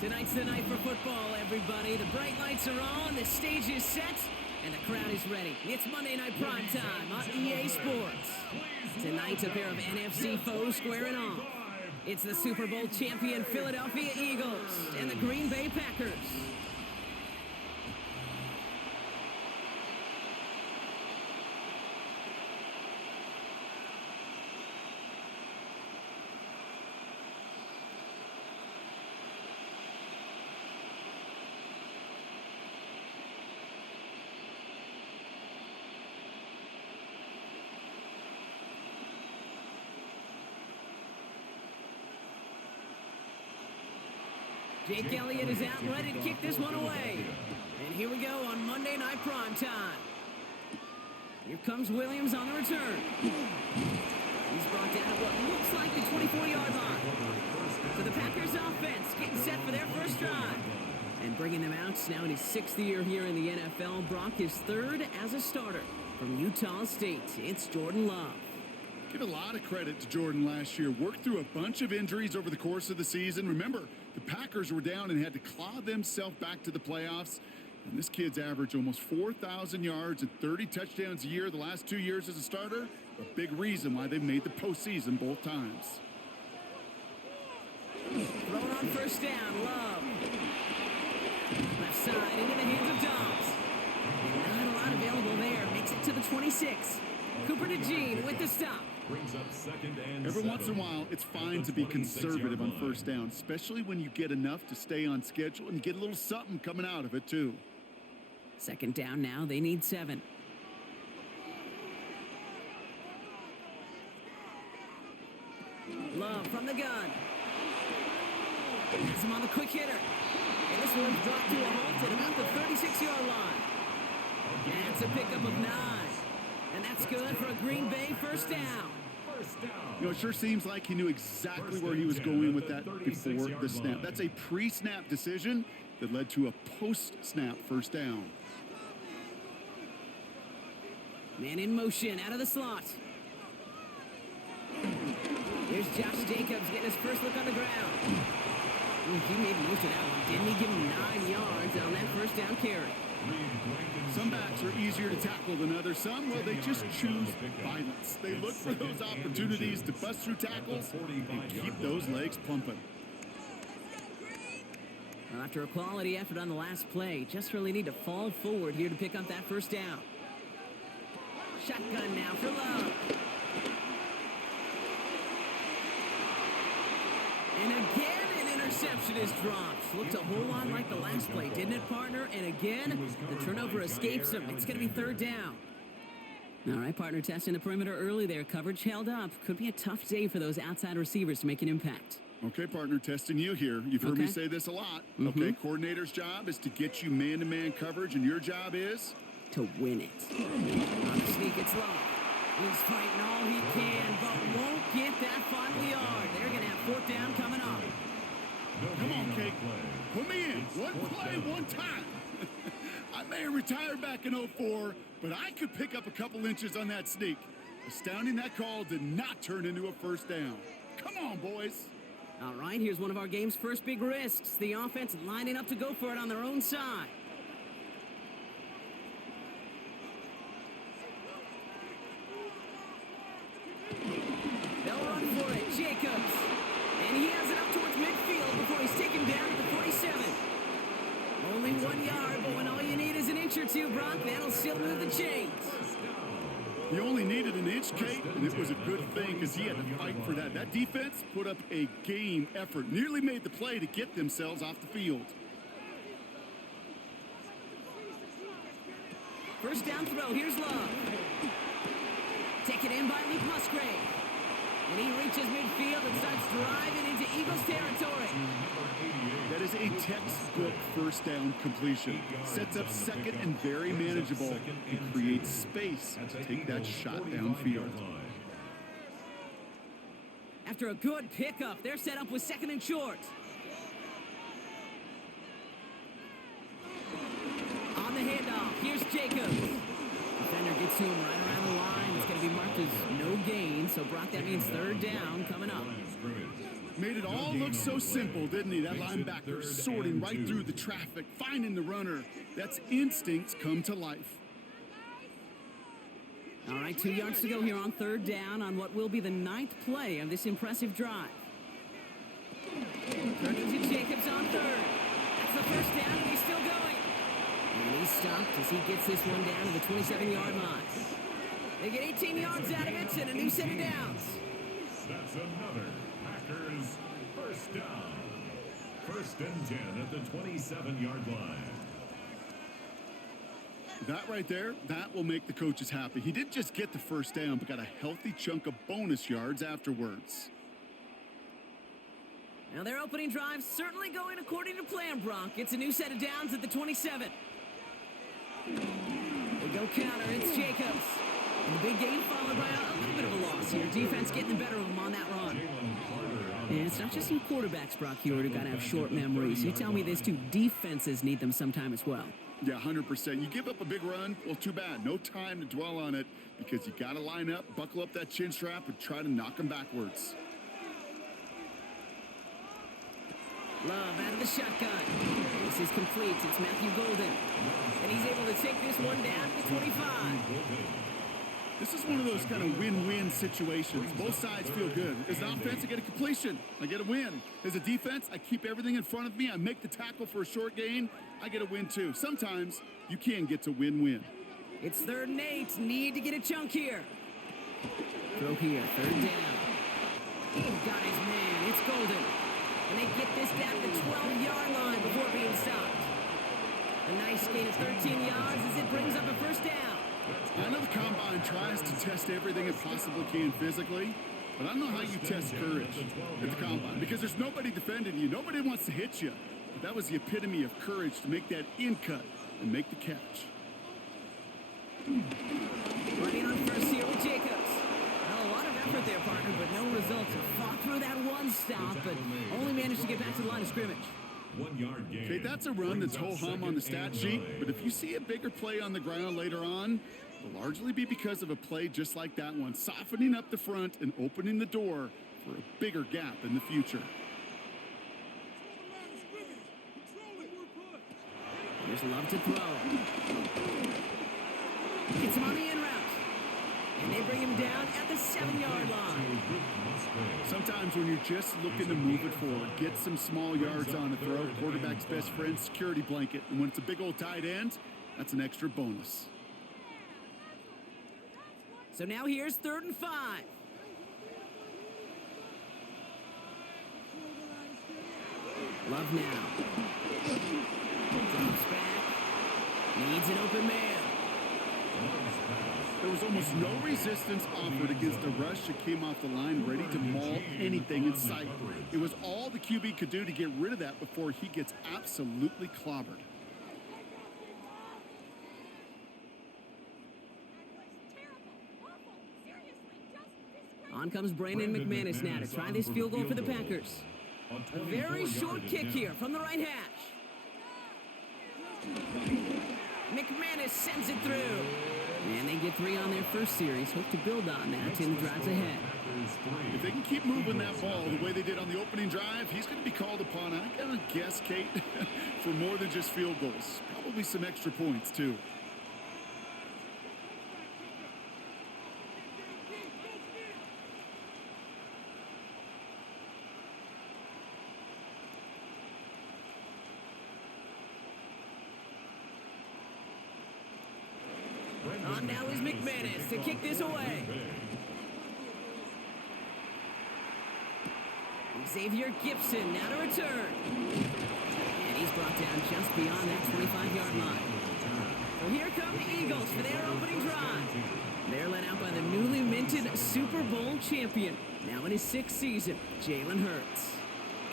Tonight's the night for football, everybody. The bright lights are on, the stage is set, and the crowd is ready. It's Monday Night Primetime on EA Sports. Tonight, a pair of NFC foes squaring off. It's the Super Bowl champion Philadelphia Eagles and the Green Bay Packers. Jake Elliott is out and ready to kick this one away. And here we go on Monday Night Primetime. Here comes Williams on the return. He's brought down at what looks like the 24-yard line. So the Packers offense getting set for their first drive. And bringing them out now in his 6th year here in the NFL. Brock his 3rd as a starter from Utah State. It's Jordan Love. Give a lot of credit to Jordan last year. Worked through a bunch of injuries over the course of the season. Remember, the Packers were down and had to claw themselves back to the playoffs. And this kid's averaged almost 4,000 yards and 30 touchdowns a year the last 2 years as a starter. A big reason why they've made the postseason both times. Throwing on first down, Love. Left side into the hands of Dobbs. And not a lot available there. Makes it to the 26. Cooper to Jean with the stop. Brings up 2nd and Every 7. once in a while, it's fine to be conservative on first down, especially when you get enough to stay on schedule and get a little something coming out of it, too. 2nd down now. They need 7. Love from the gun. Has him on the quick hitter. And this one's dropped to a halt at about the 36-yard line. That's a pickup of 9. And that's good for a Green Bay first down. You know, it sure seems like he knew exactly where he was going with that before the snap. That's a pre-snap decision that led to a post-snap first down. Man in motion out of the slot. Here's Josh Jacobs getting his first look on the ground. Ooh, he made most of that one, didn't he? Give him 9 yards on that first down carry. Some backs are easier to tackle than others. Some, well, they just choose violence. They look for those opportunities to bust through tackles and keep those legs pumping. Well, after a quality effort on the last play, just really need to fall forward here to pick up that first down. Shotgun now for Love. And again, an interception is dropped. Looked a whole lot like the last play, didn't it, partner? And again, the turnover escapes him. It's going to be 3rd down. All right, partner, testing the perimeter early there. Coverage held up. Could be a tough day for those outside receivers to make an impact. Okay, partner, testing you here. You've heard me say this a lot. Okay, coordinator's job is to get you man-to-man coverage, and your job is? To win it. On the sneak, it's Love. He's fighting all he can, but won't get that final yard. They're going to have 4th down coming up. Come on, Kate. Put me in. One play, one time. I may have retired back in 04, but I could pick up a couple inches on that sneak. Astounding that call did not turn into a first down. Come on, boys. All right, here's one of our game's first big risks. The offense lining up to go for it on their own side. They'll run for it. Jacobs. And he has it up towards midfield before he's taken down at the 47. Only 1 yard, but when all you need is an inch or two, Brock, that'll still move the chains. He only needed an inch, Kate, and it was a good thing because he had to fight for that. That defense put up a game effort, nearly made the play to get themselves off the field. First down throw, here's Love. Taken in by Luke Musgrave. And he reaches midfield and starts driving into Eagles territory. That is a textbook first down completion. Sets up 2nd and very manageable and creates space to take that shot downfield. After a good pickup, they're set up with 2nd and short. On the handoff, here's Jacobs. Defender gets to him right around the line. It's going to be marked as no gain. So, Brock, that means 3rd down coming up. Made it all look so simple, didn't he? That linebacker sorting right through the traffic, finding the runner. That's instincts come to life. All right, 2 yards to go here on third down on what will be the 9th play of this impressive drive. Turning to Jacobs on third. That's the first down, and he's still going. And he's stopped as he gets this one down to the 27-yard line. They get 18 yards out of it and a new set of downs. That's another Packers first down. 1st and 10 at the 27-yard line. That right there, that will make the coaches happy. He didn't just get the first down, but got a healthy chunk of bonus yards afterwards. Now their opening drive certainly going according to plan, Brock. It's a new set of downs at the 27. They go counter, it's Jacobs. And the big gain followed by a little bit of a loss here. Defense getting the better of him on that run. And it's not just you quarterbacks, Brock Hewitt, who got to have short memories. You tell me this too, defenses need them sometime as well. Yeah, 100%. You give up a big run, well, too bad. No time to dwell on it because you got to line up, buckle up that chin strap, and try to knock them backwards. Love out of the shotgun. This is complete. It's Matthew Golden. And he's able to take this one down to 25. This is one of those kind of win-win situations. Both sides feel good. As an offense, I get a completion. I get a win. As a defense, I keep everything in front of me. I make the tackle for a short gain. I get a win, too. Sometimes you can get to win-win. It's 3rd and 8. Need to get a chunk here. Throw here. 3rd down. Got his man. It's Golden. And they get this down to the 12-yard line before being stopped. A nice gain of 13 yards as it brings up a first down. I know the Combine tries to test everything it possibly can physically, but I don't know how you test courage at the Combine because there's nobody defending you. Nobody wants to hit you. But that was the epitome of courage to make that in cut and make the catch. Running on first here with Jacobs. Well, a lot of effort there, partner, but no results. Fought through that one stop, but only managed to get back to the line of scrimmage. 1 yard gain. Okay, that's a run that's ho-hum on the stat sheet, but if you see a bigger play on the ground later on, it'll largely be because of a play just like that one, softening up the front and opening the door for a bigger gap in the future. Here's Love to throw. Gets him on the in route. And they bring him down at the 7-yard line. Sometimes when you're just looking to move it forward, get some small yards on a throw, quarterback's best friend, security blanket. And when it's a big old tight end, that's an extra bonus. So now here's 3rd and 5. Love now. Drops back. Needs an open man. There was almost no resistance offered against a rush that came off the line ready to maul anything in sight. It was all the QB could do to get rid of that before he gets absolutely clobbered. On comes Brandon McManus now to try this field goal for the Packers. A very short kick here from the right hash. McManus sends it through. And they get 3 on their first series. Hope to build on that in the drives ahead. If they can keep moving that ball the way they did on the opening drive, he's going to be called upon, I gotta guess, Kate, for more than just field goals. Probably some extra points, too. On now is McManus to kick this away. Xavier Gibson now to return. And he's brought down just beyond that 25-yard line. So here come the Eagles for their opening drive. They're led out by the newly minted Super Bowl champion, now in his 6th season, Jalen Hurts.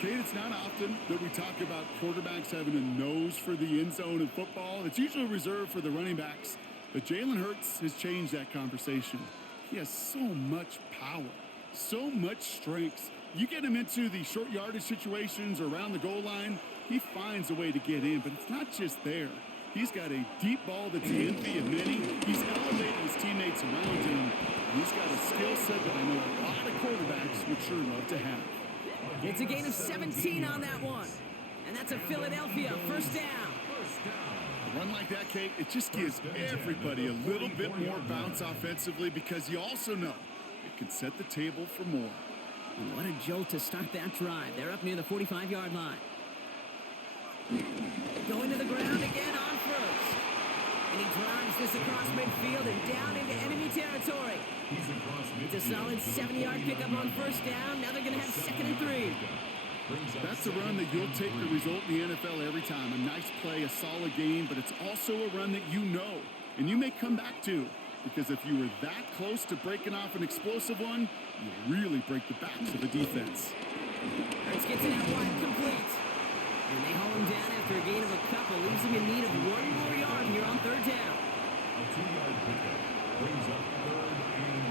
Kate, it's not often that we talk about quarterbacks having a nose for the end zone in football. It's usually reserved for the running backs. But Jalen Hurts has changed that conversation. He has so much power, so much strength. You get him into the short yardage situations or around the goal line, he finds a way to get in. But it's not just there. He's got a deep ball that's the envy of many. He's elevated his teammates around him. And he's got a skill set that I know a lot of quarterbacks would sure love to have. It's a gain of 17 on that one. And that's a Philadelphia first down. A run like that, Kate, it just gives everybody a little bit more bounce offensively because you also know it can set the table for more. And what a jolt to start that drive. They're up near the 45-yard line. Going to the ground again on first. And he drives this across midfield and down into enemy territory. It's a solid 7-yard pickup on first down. Now they're going to have 2nd and 3. That's a run that you'll take the result in the NFL every time. A nice play, a solid game, but it's also a run that you know and you may come back to, because if you were that close to breaking off an explosive one, you really break the backs of the defense. Hurts gets it out wide, complete. And they haul him down after a gain of a couple. Leaves him in need of 1 more yard here on 3rd down. A 2-yard pickup brings up 3rd and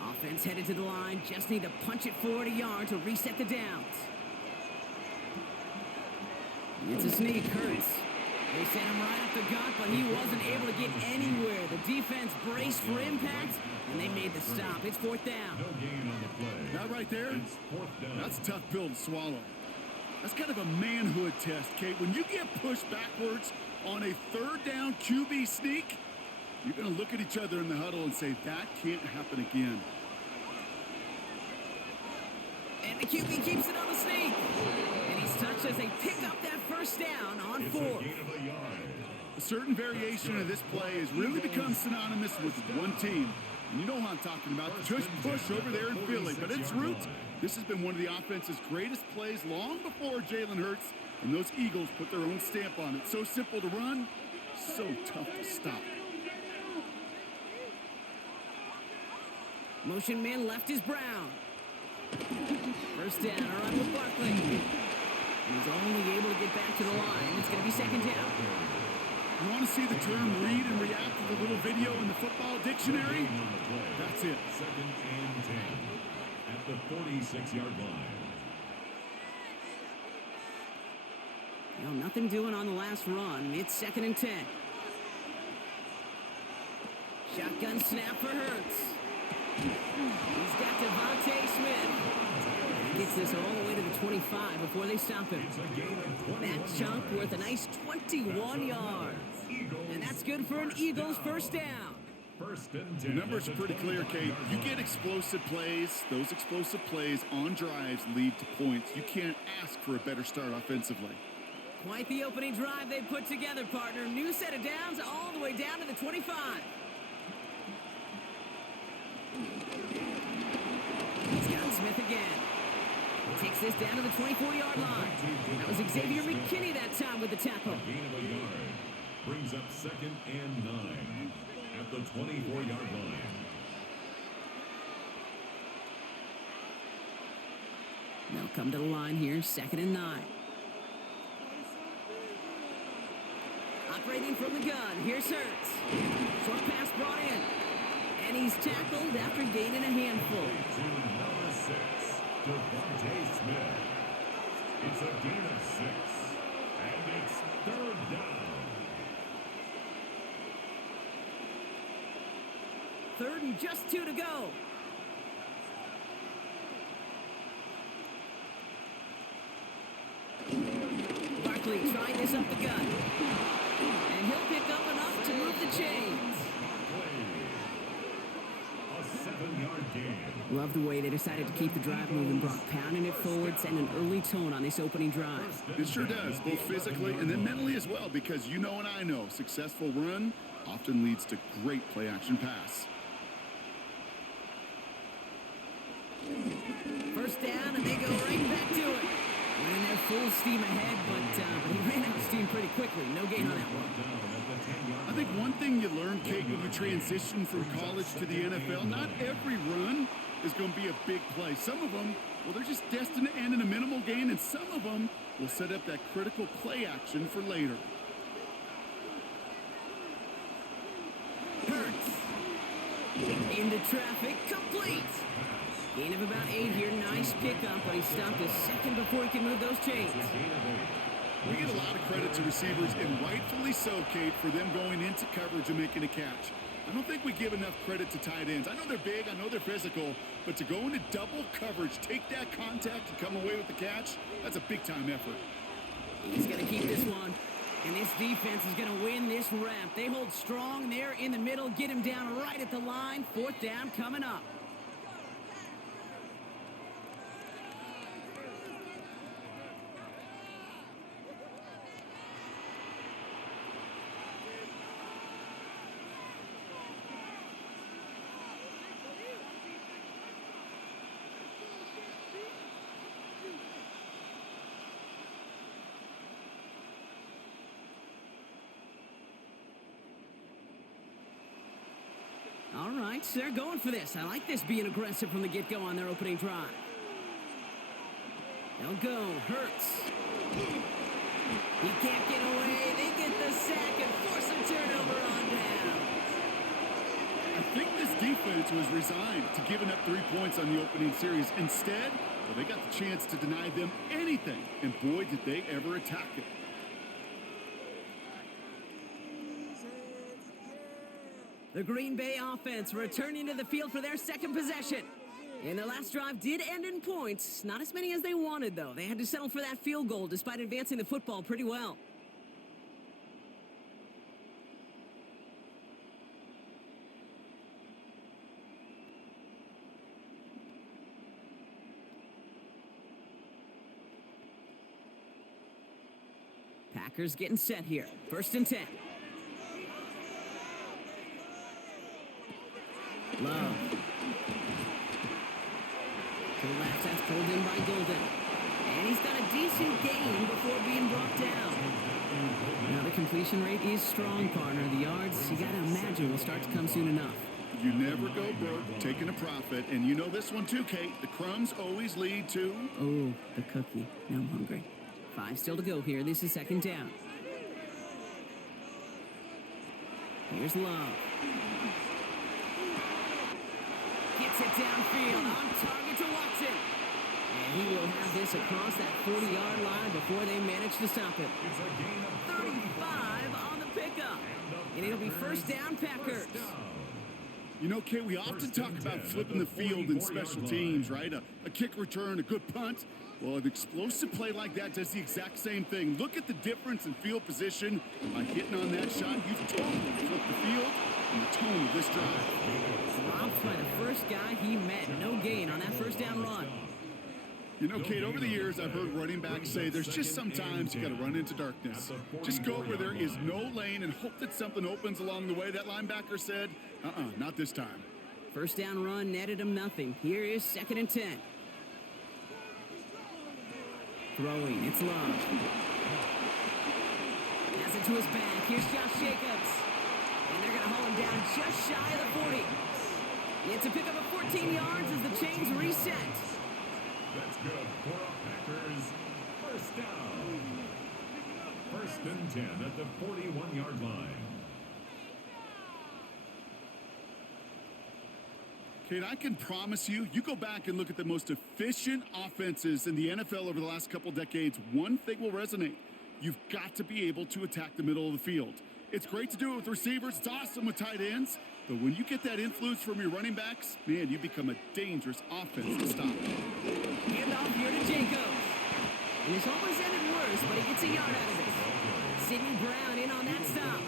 1. Offense headed to the line. Just need to punch it forward a yard to reset the downs. It's a sneak. Hurts. They sent him right up the gut, but he wasn't able to get anywhere. The defense braced for impact, and they made the stop. It's 4th down. No gain on the play. That right there, It's 4th down. that's a tough pill to swallow. That's kind of a manhood test, Kate. When you get pushed backwards on a 3rd down QB sneak, you're going to look at each other in the huddle and say, that can't happen again. And the QB keeps it on the sneak. And he's touched as they pick up that first down on It's a 4th. gain of a yard. A certain variation of this play has really become synonymous with one team. And you know what I'm talking about. The tush push over there in Philly. But its roots, this has been one of the offense's greatest plays long before Jalen Hurts and those Eagles put their own stamp on it. So simple to run, so tough to stop. Motion man left is Brown. First down, a run with Barkley. He's only able to get back to the line. It's going to be 2nd down. You want to see the term read and react to the little video in the football dictionary? That's it. 2nd and 10 at the 46-yard line. Well, nothing doing on the last run. It's 2nd and 10. Shotgun snap for Hurts. He's got Devontae Smith. He gets this all the way to the 25 before they stop him. It's a gain of 21 That chunk worth a nice 21 yards. And that's good for an Eagles first down. 1st and The 10. numbers are pretty clear, Kate. You get explosive plays. Those explosive plays on drives lead to points. You can't ask for a better start offensively. Quite the opening drive they put together, partner. New set of downs all the way down to the 25. He's got Smith again. He takes this down to the 24-yard line. That was Xavier McKinney that time with the tackle. Gain of a yard brings up 2nd and 9 at the 24-yard line. They'll come to the line here, 2nd and 9. Operating from the gun, here's Hurts. Short pass brought in. And he's tackled after gaining a handful. To number 6, Devontae Smith. It's a gain of 6, and it's 3rd down. 3rd and just 2 to go. Barkley trying this up the gut. And he'll pick up enough to move the chains. A 7-yard gain. Love the way they decided to keep the drive moving, Brock. Pounding it forward, send an early tone on this opening drive. It sure does, both physically and then mentally as well, because you know and I know, successful run often leads to great play-action pass. First down, and they go right back to it. Went in there full steam ahead, but he ran out of steam pretty quickly. No gain on that one. I think one thing you learn, Kate, when you transition from college to the NFL, not every run is going to be a big play. Some of them, well, they're just destined to end in a minimal gain, and some of them will set up that critical play action for later. Hurts. Into traffic, complete. Gain of about 8 here, nice pickup, but he stopped a second before he could move those chains. We get a lot of credit to receivers, and rightfully so, Kate, for them going into coverage and making a catch. I don't think we give enough credit to tight ends. I know they're big, I know they're physical, but to go into double coverage, take that contact, and come away with the catch, that's a big-time effort. He's going to keep this one. And this defense is going to win this rep. They hold strong there in the middle, get him down right at the line. 4th down coming up. All right, so they're going for this. I like this being aggressive from the get-go on their opening drive. They'll go. Hurts. He can't get away. They get the sack and force a turnover on down. I think this defense was resigned to giving up 3 points on the opening series. Instead, well, they got the chance to deny them anything, and boy, did they ever attack it. The Green Bay offense returning to the field for their second possession. And the last drive did end in points. Not as many as they wanted, though. They had to settle for that field goal despite advancing the football pretty well. Packers getting set here. 1st and 10. Love. To the left, that's pulled in by Golden. And he's got a decent gain before being brought down. Now the completion rate is strong, partner. The yards, you got to imagine, will start to come soon enough. You never go broke taking a profit, and you know this one too, Kate. The crumbs always lead to... Oh, the cookie. Now I'm hungry. 5 still to go here. This is 2nd down. Here's Love. Gets it downfield, on target to Watson. And he will have this across that 40-yard line before they manage to stop it. 35 on the pickup. And it'll be 1st down, Packers. You know, Kate, we often talk about flipping the field in special teams, right? A kick return, a good punt. Well, an explosive play like that does the exact same thing. Look at the difference in field position. By hitting on that shot, you've totally flipped the field and the tone of this drive. Dropped by the first guy he met. No gain on that 1st down run. You know, Kate, over the years, I've heard running backs say there's just sometimes you got to run into darkness. Just go where there is no lane and hope that something opens along the way. That linebacker said, not this time. 1st down run netted him nothing. Here is 2nd and 10. Throwing, it's Love. Has it to his back. Here's Josh Jacobs. And they're going to haul him down just shy of the 40. It's a pickup of 14 yards as the chains reset. That's good for a Packers 1st down. 1st and 10 at the 41-yard line. Kate, I can promise you, you go back and look at the most efficient offenses in the NFL over the last couple decades, one thing will resonate. You've got to be able to attack the middle of the field. It's great to do it with receivers. It's awesome with tight ends. But when you get that influence from your running backs, man, you become a dangerous offense to stop. Hand off here to Jacobs. And it's almost ended worse, but he gets a yard out of it. Sidney Brown in on that stop.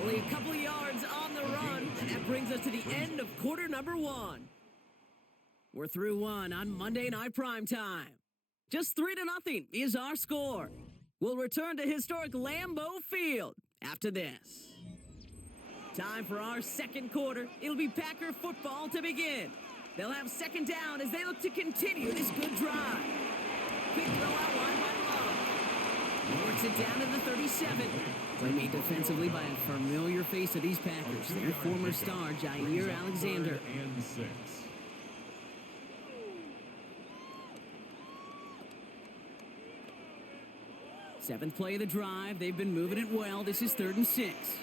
Only a couple of yards on the run, and that brings us to the end of quarter number 1. We're through 1 on Monday Night Primetime. Just 3-0 is our score. We'll return to historic Lambeau Field after this. Time for our 2nd quarter. It'll be Packer football to begin. They'll have 2nd down as they look to continue this good drive. Quick throw out line by Love. Works it down to the 37. Play made defensively by a familiar face of these Packers. Their former star, Jair Alexander. And 6. Seventh play of the drive. They've been moving it well. This is 3rd and 6.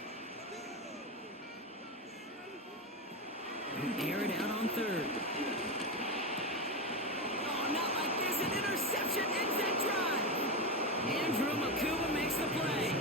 Air it out on 3rd. Oh, not like this. An interception ends that drive. Andrew Makuba makes the play.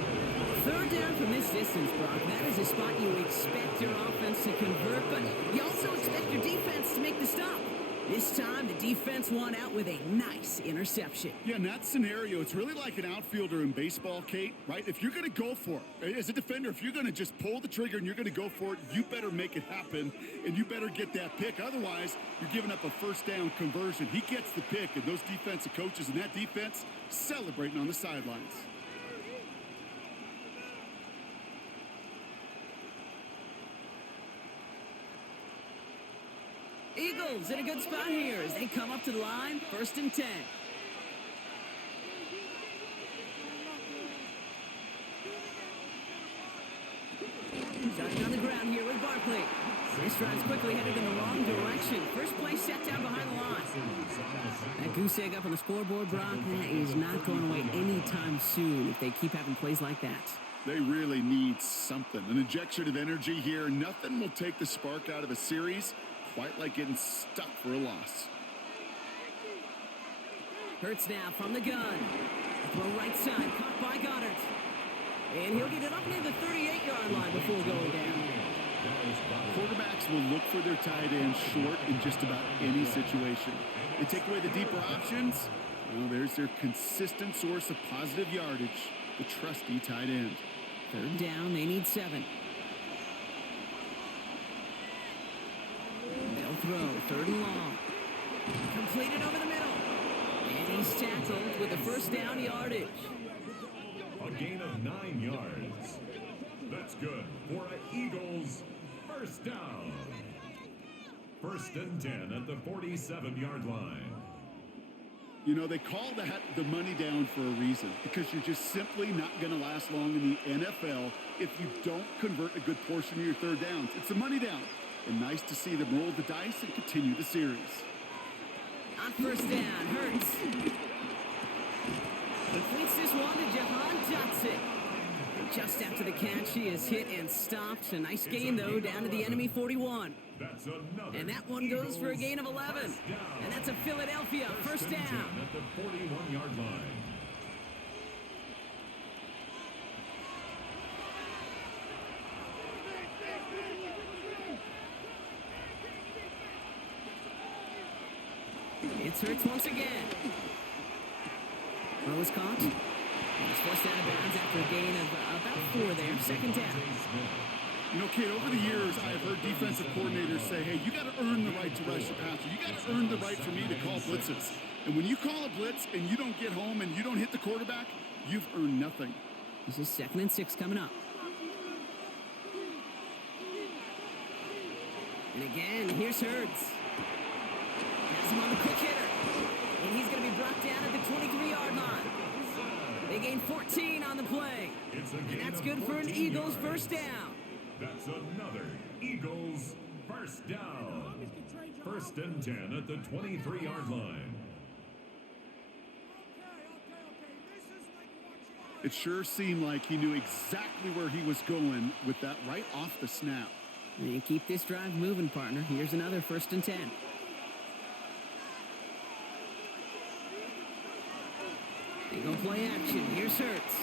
3rd down from this distance, Brock, that is a spot you expect your offense to convert, but you also expect your defense to make the stop. This time, the defense won out with a nice interception. Yeah, in that scenario, it's really like an outfielder in baseball, Kate, right? If you're going to go for it, as a defender, if you're going to just pull the trigger and you're going to go for it, you better make it happen, and you better get that pick. Otherwise, you're giving up a first down conversion. He gets the pick, and those defensive coaches and that defense celebrating on the sidelines. Eagles in a good spot here as they come up to the line, 1st and 10. Starting on the ground here with Barkley. This drive's quickly headed in the wrong direction. First play set down behind the line. That goose egg up on the scoreboard, Brock, that is not going away anytime soon if they keep having plays like that. They really need something. An injection of energy here. Nothing will take the spark out of a series quite like getting stuck for a loss. Hurts now from the gun. Throw right side, caught by Goddard. And he'll get it up near the 38-yard line before going down. Quarterbacks will look for their tight end short in just about any situation. They take away the deeper options. Well, there's their consistent source of positive yardage, the trusty tight end. 3rd down, they need 7. They'll throw, 3rd and long. Completed over the middle. And he's tackled with a first down yardage. A gain of 9 yards. That's good for an Eagles first down. 1st and 10 at the 47-yard line. You know, they call that the money down for a reason, because you're just simply not going to last long in the NFL if you don't convert a good portion of your 3rd downs. It's a money down. And nice to see them roll the dice and continue the series. On 1st down, Hurts. Completes this one to Jahan Johnson. Just after the catch, he is hit and stopped. A nice gain, though, down to the enemy 41. That's another. And that one goes for a gain of 11. And that's a Philadelphia first down. At the 41-yard line. It's Hurts once again. Throw is caught. He's forced out of bounds after a gain of about 4 there. 2nd down. You know, kid, over the years, I've heard defensive coordinators say, hey, you got to earn the right to rush your passer. You got to earn the right for me to call blitzes. And when you call a blitz and you don't get home and you don't hit the quarterback, you've earned nothing. This is 2nd and 6 coming up. And again, here's Hurts. Has him on the quick hitter. And he's going to be brought down at the 23-yard line. They gain 14 on the play. And that's good for an Eagles first down. That's another Eagles first down. 1st and 10 at the 23-yard line. It sure seemed like he knew exactly where he was going with that right off the snap. And keep this drive moving, partner. Here's another 1st and 10. They go play action. Here's Hurts.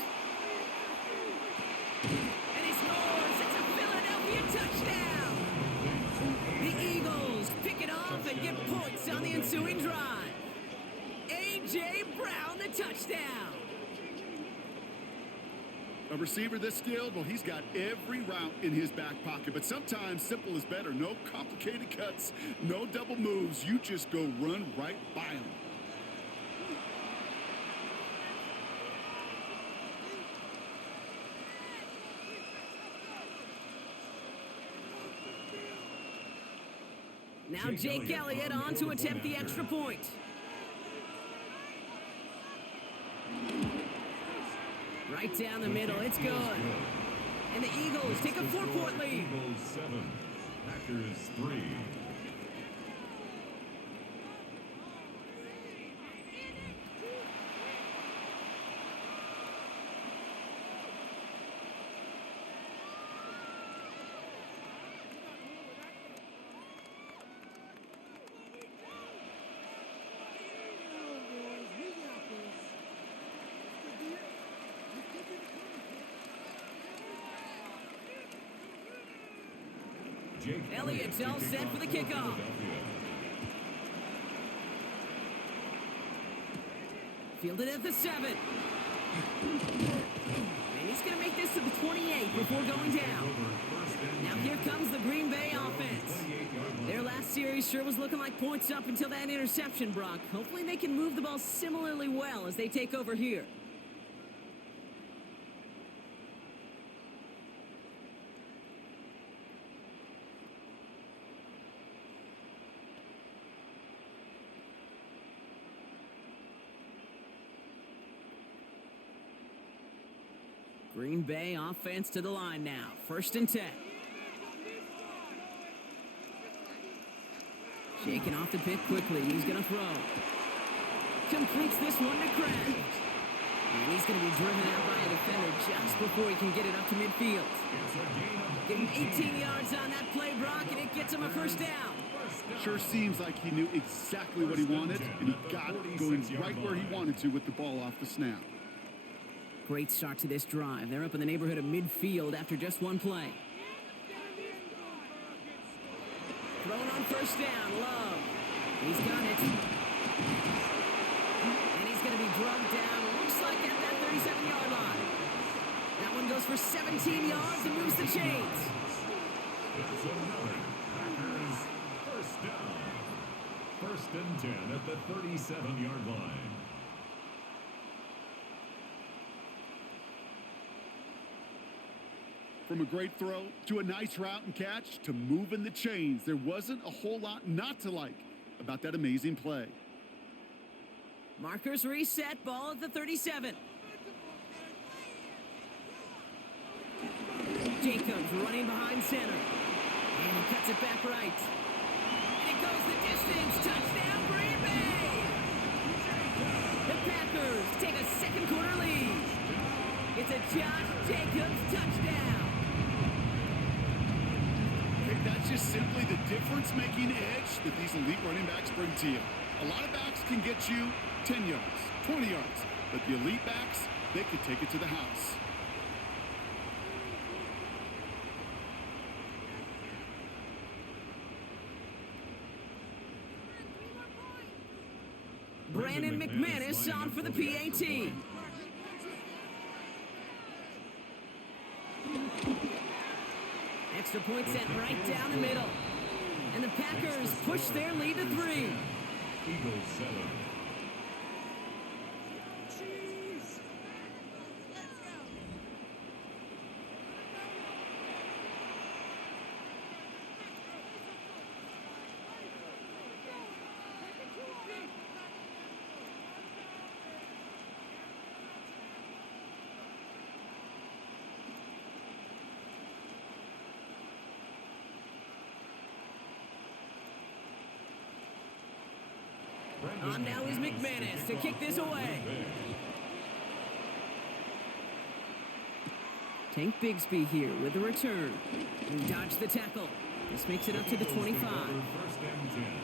And he scores. It's a Philadelphia touchdown. The Eagles pick it off and get points on the ensuing drive. A.J. Brown, the touchdown. A receiver this skilled, well, he's got every route in his back pocket. But sometimes simple is better. No complicated cuts, no double moves. You just go run right by him. Now Jake Elliott on to attempt the extra point. Right down the middle, it's good. And the Eagles take a 4-point lead. Eagles 7, Packers 3. Jake Elliott's all set for the kickoff. Fielded at the 7. And he's going to make this to the 28 before going down. Now here comes the Green Bay offense. Their last series sure was looking like points up until that interception, Brock. Hopefully they can move the ball similarly well as they take over here. Green Bay offense to the line now. 1st and 10. Shaking off the pick quickly. He's going to throw. Completes this one to Kraft. And he's going to be driven out by a defender just before he can get it up to midfield. Give him 18 yards on that play, Brock, and it gets him a 1st down. Sure seems like he knew exactly what he wanted, and he got it going right where he wanted to with the ball off the snap. Great start to this drive. They're up in the neighborhood of midfield after just one play. Throwing on 1st down, Love. He's got it. And he's going to be drugged down, looks like at that 37-yard line. That one goes for 17 yards and moves the chains. That's another Packers 1st down. 1st and 10 at the 37-yard line. From a great throw to a nice route and catch to moving the chains, there wasn't a whole lot not to like about that amazing play. Markers reset, ball at the 37. Jacobs running behind center. And he cuts it back right. And it goes the distance. Touchdown, Green Bay! The Packers take a 2nd quarter lead. It's a Josh Jacobs touchdown. That's just simply the difference-making edge that these elite running backs bring to you. A lot of backs can get you 10 yards, 20 yards, but the elite backs, they can take it to the house. Brandon McManus on for the PAT. Extra point set right down the middle. And the Packers push their lead to 3. Eagles 7. On now is McManus to kick this away. Tank Bigsby here with the return. He dodged the tackle. This makes it up to the 25.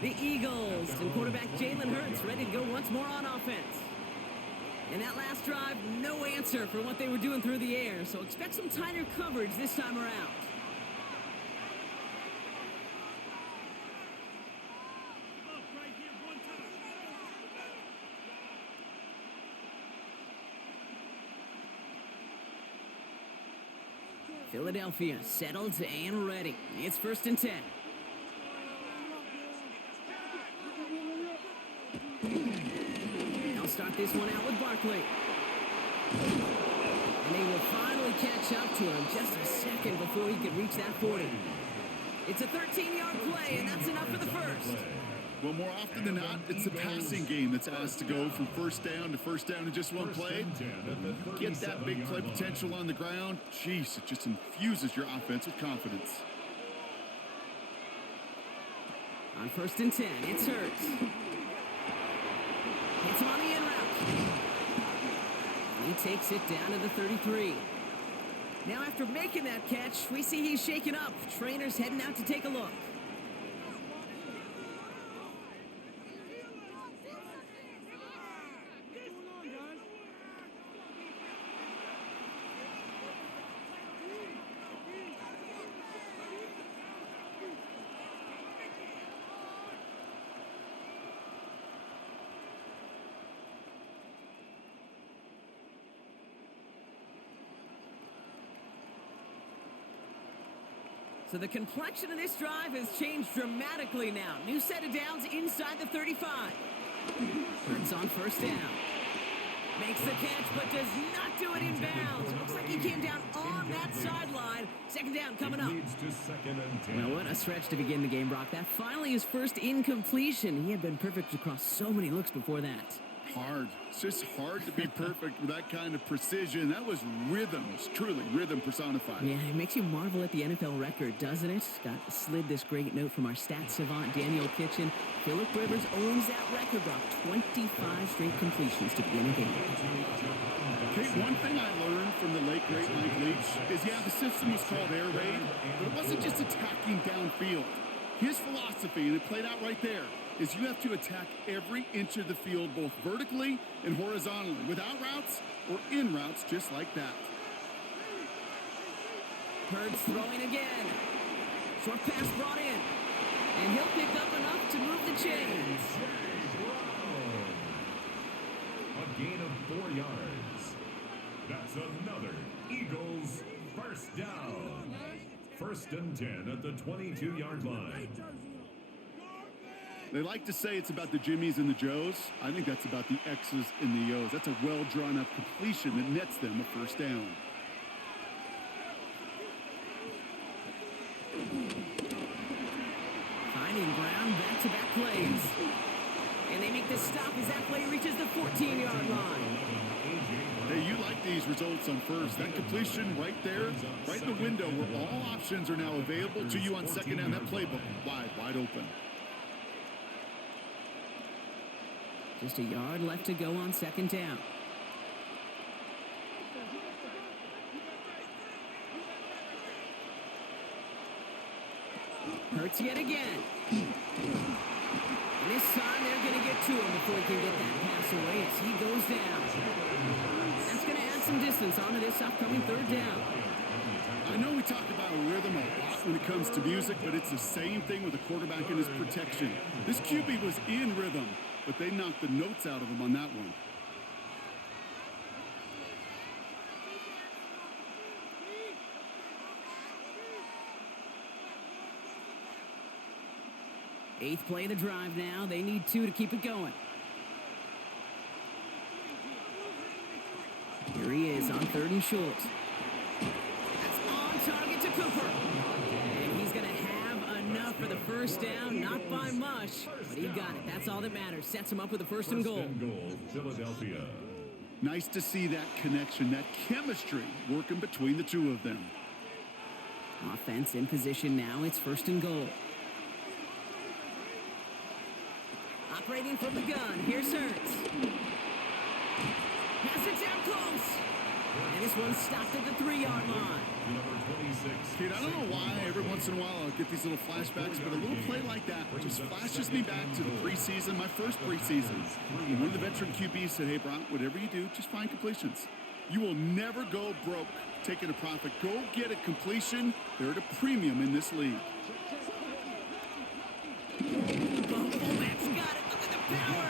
The Eagles and quarterback Jalen Hurts ready to go once more on offense. In that last drive, no answer for what they were doing through the air, so expect some tighter coverage this time around. Philadelphia settled and ready. It's 1st and 10. They'll start this one out with Barkley. And they will finally catch up to him just a second before he could reach that 40. It's a 13-yard play, and that's enough for the 1st. Well, more often than not, it's the passing game that's asked to go from 1st down to 1st down in just one play. Get that big play potential on the ground. Jeez, it just infuses your offense with confidence. On 1st and 10, it's Hurts. Hits him on the in route. He takes it down to the 33. Now after making that catch, we see he's shaken up. Trainer's heading out to take a look. So the complexion of this drive has changed dramatically now. New set of downs inside the 35. Burns on first down. Makes the catch, but does not do it in bounds. Looks like he came down on that sideline. Second down coming up. Leads to 2nd and 10. Well, what a stretch to begin the game, Brock. That finally his first incompletion. He had been perfect across so many looks before that. Hard. It's just hard to be perfect with that kind of precision. That was rhythm. It's truly rhythm personified. Yeah, it makes you marvel at the NFL record, doesn't it? Got slid this great note from our stats savant, Daniel Kitchen. Phillip Rivers owns that record, Brock. 25 straight completions to begin a game. Okay, one thing I learned from the late, great Mike Leach is, yeah, the system was called air raid, but it wasn't just attacking downfield. His philosophy, and it played out right there, is you have to attack every inch of the field, both vertically and horizontally, without routes or in routes, just like that. Hurts throwing again. Short pass brought in. And he'll pick up enough to move the chains. A gain of 4 yards. That's another Eagles first down. 1st and 10 at the 22-yard line. They like to say it's about the Jimmies and the Joes. I think that's about the X's and the O's. That's a well-drawn-up completion that nets them a first down. Finding ground, back-to-back plays. And they make the stop as that play reaches the 14-yard line. Hey, you like these results on first. That completion right there, right in the window where all options are now available to you on second down. That playbook wide open. Just a yard left to go on second down. Hurts yet again. And this time they're going to get to him before he can get that pass away as he goes down. That's going to add some distance onto this upcoming third down. I know we talk about rhythm a lot when it comes to music, but it's the same thing with a quarterback and his protection. This QB was in rhythm, but they knocked the notes out of him on that one. Eighth play of the drive now. They need 2 to keep it going. Here he is on 3rd and short. That's on target to Cooper. And he's going to have enough for the first down. Not by much, but he got it. That's all that matters. Sets him up with a first and goal. Philadelphia. Nice to see that connection, that chemistry working between the two of them. Offense in position now. It's 1st and goal. Operating from the gun. Here's Hurts. Pass it down close. And this one stopped at the 3-yard line. Kid, I don't know why every once in a while I'll get these little flashbacks, but a little play like that just flashes me back to the preseason, my first preseason. And one of the veteran QBs said, hey, Brock, whatever you do, just find completions. You will never go broke taking a profit. Go get a completion. They're at a premium in this league. Fullback's got it. Look at the power.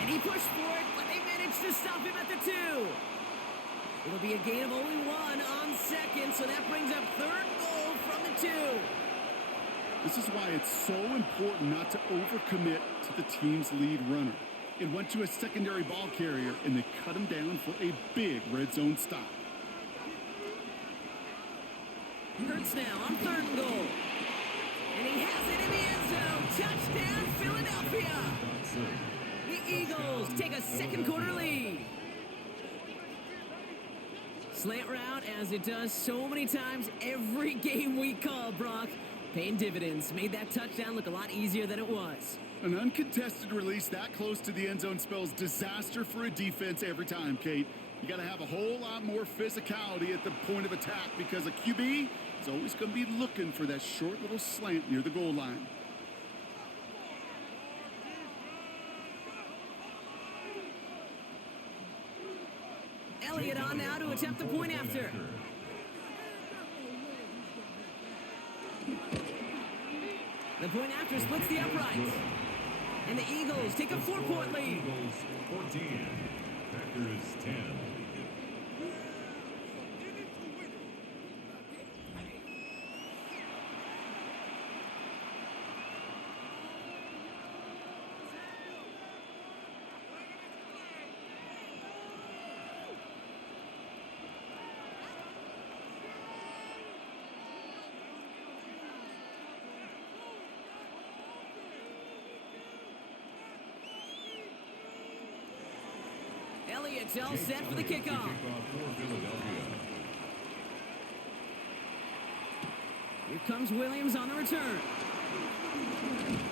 And he pushed for it, but they managed to stop him at the 2. It'll be a gain of only 1 on second, so that brings up 3rd goal from the 2. This is why it's so important not to overcommit to the team's lead runner. It went to a secondary ball carrier, and they cut him down for a big red zone stop. Hurts now on 3rd and goal. And he has it in the end zone. Touchdown, Philadelphia. The Eagles take a second quarter lead. Slant route, as it does so many times every game we call, Brock. Paying dividends. Made that touchdown look a lot easier than it was. An uncontested release that close to the end zone spells disaster for a defense every time, Kate. You got to have a whole lot more physicality at the point of attack because a QB is always going to be looking for that short little slant near the goal line. Elliott on now to attempt the point after. The point after splits the uprights. And the Eagles take a 4-point lead. Eagles 14, Packers 10. Elliott's all set for the kickoff. Here comes Williams on the return.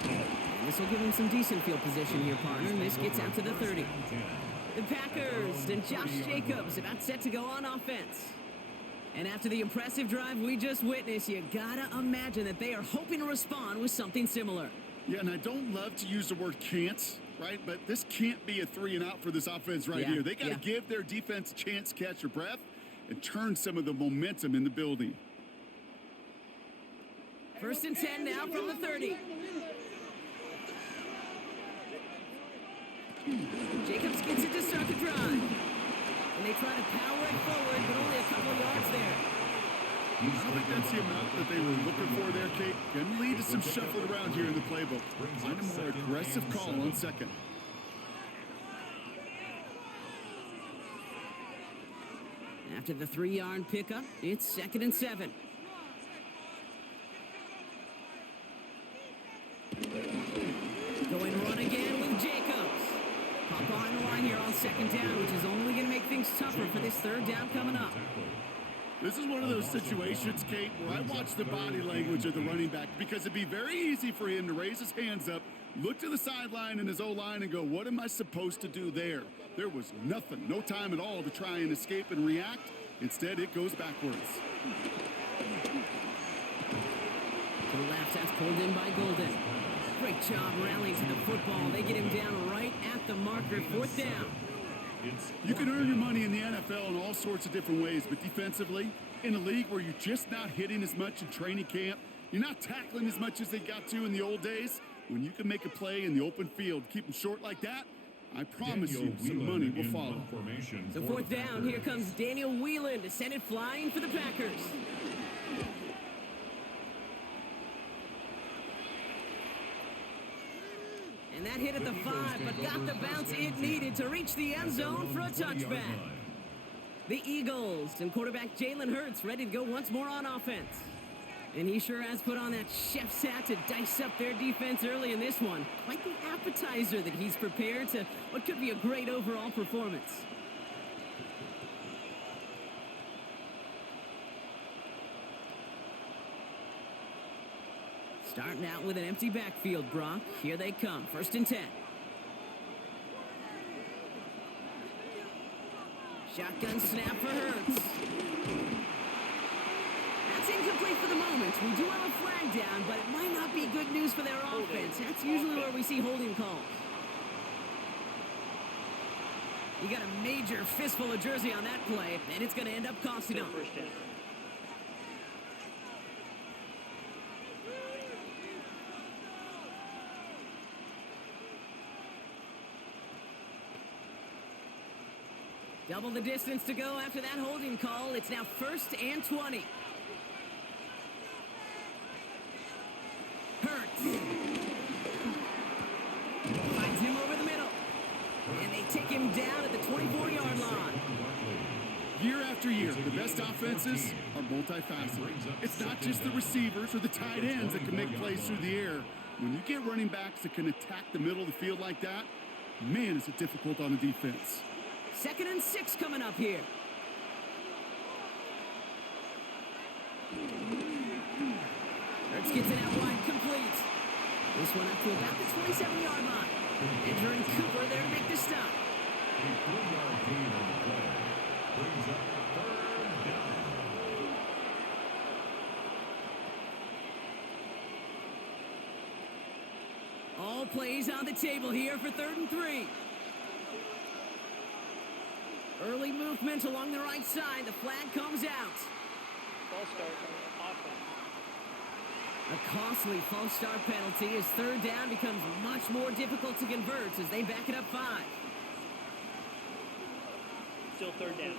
And this will give him some decent field position here, partner. And this gets out to the 30. The Packers and Josh Jacobs about set to go on offense. And after the impressive drive we just witnessed, you gotta imagine that they are hoping to respond with something similar. Yeah, and I don't love to use the word can't, right? But this can't be a 3 and out for this offense right here. They got to give their defense a chance to catch their breath and turn some of the momentum in the building. 1st and 10 now from the 30. Jacobs gets it to start the drive. And they try to power it forward, but only a couple of yards there. I don't think that's the amount that they were looking for there, Kate. Can lead to some shuffling around here in the playbook. Find a more aggressive call on second. After the 3-yard pickup, it's 2nd and 7. Going run again with Jacobs. Pop on the line here on 2nd down, which is only going to make things tougher for this 3rd down coming up. This is one of those situations, Kate, where I watch the body language of the running back because it'd be very easy for him to raise his hands up, look to the sideline and his O-line and go, what am I supposed to do there? There was nothing, no time at all to try and escape and react. Instead, it goes backwards. To the left, that's pulled in by Golden. Great job rallying to the football. They get him down right at the marker, 4th down. You can earn your money in the NFL in all sorts of different ways, but defensively, in a league where you're just not hitting as much in training camp, you're not tackling as much as they got to in the old days, when you can make a play in the open field, keep them short like that, I promise you some money will follow. So 4th down, here comes Daniel Whelan to send it flying for the Packers. And that hit at the 5, but got the bounce it needed to reach the end zone for a touchback. The Eagles and quarterback Jalen Hurts ready to go once more on offense. And he sure has put on that chef's hat to dice up their defense early in this one. Quite the appetizer that he's prepared to what could be a great overall performance. Starting out with an empty backfield, Brock. Here they come. 1st and 10. Shotgun snap for Hurts. That's incomplete for the moment. We do have a flag down, but it might not be good news for their offense. That's usually where we see holding calls. You got a major fistful of jersey on that play, and it's going to end up costing them. Double the distance to go after that holding call. It's now 1st and 20. Hurts. Finds him over the middle. And they take him down at the 24-yard line. Year after year, the best offenses are multifaceted. It's not just the receivers or the tight ends that can make plays through the air. When you get running backs that can attack the middle of the field like that, man, is it difficult on the defense. 2nd and 6 coming up here. Hurts gets it out wide, complete. This one up to about the 27-yard line. Edger and Cooper there to make the stop. A 3-yard gain on the play brings up 3rd down. All plays on the table here for 3rd and 3. Early movement along the right side. The flag comes out. False start offense. A costly false start penalty as 3rd down becomes much more difficult to convert as they back it up 5. Still 3rd down.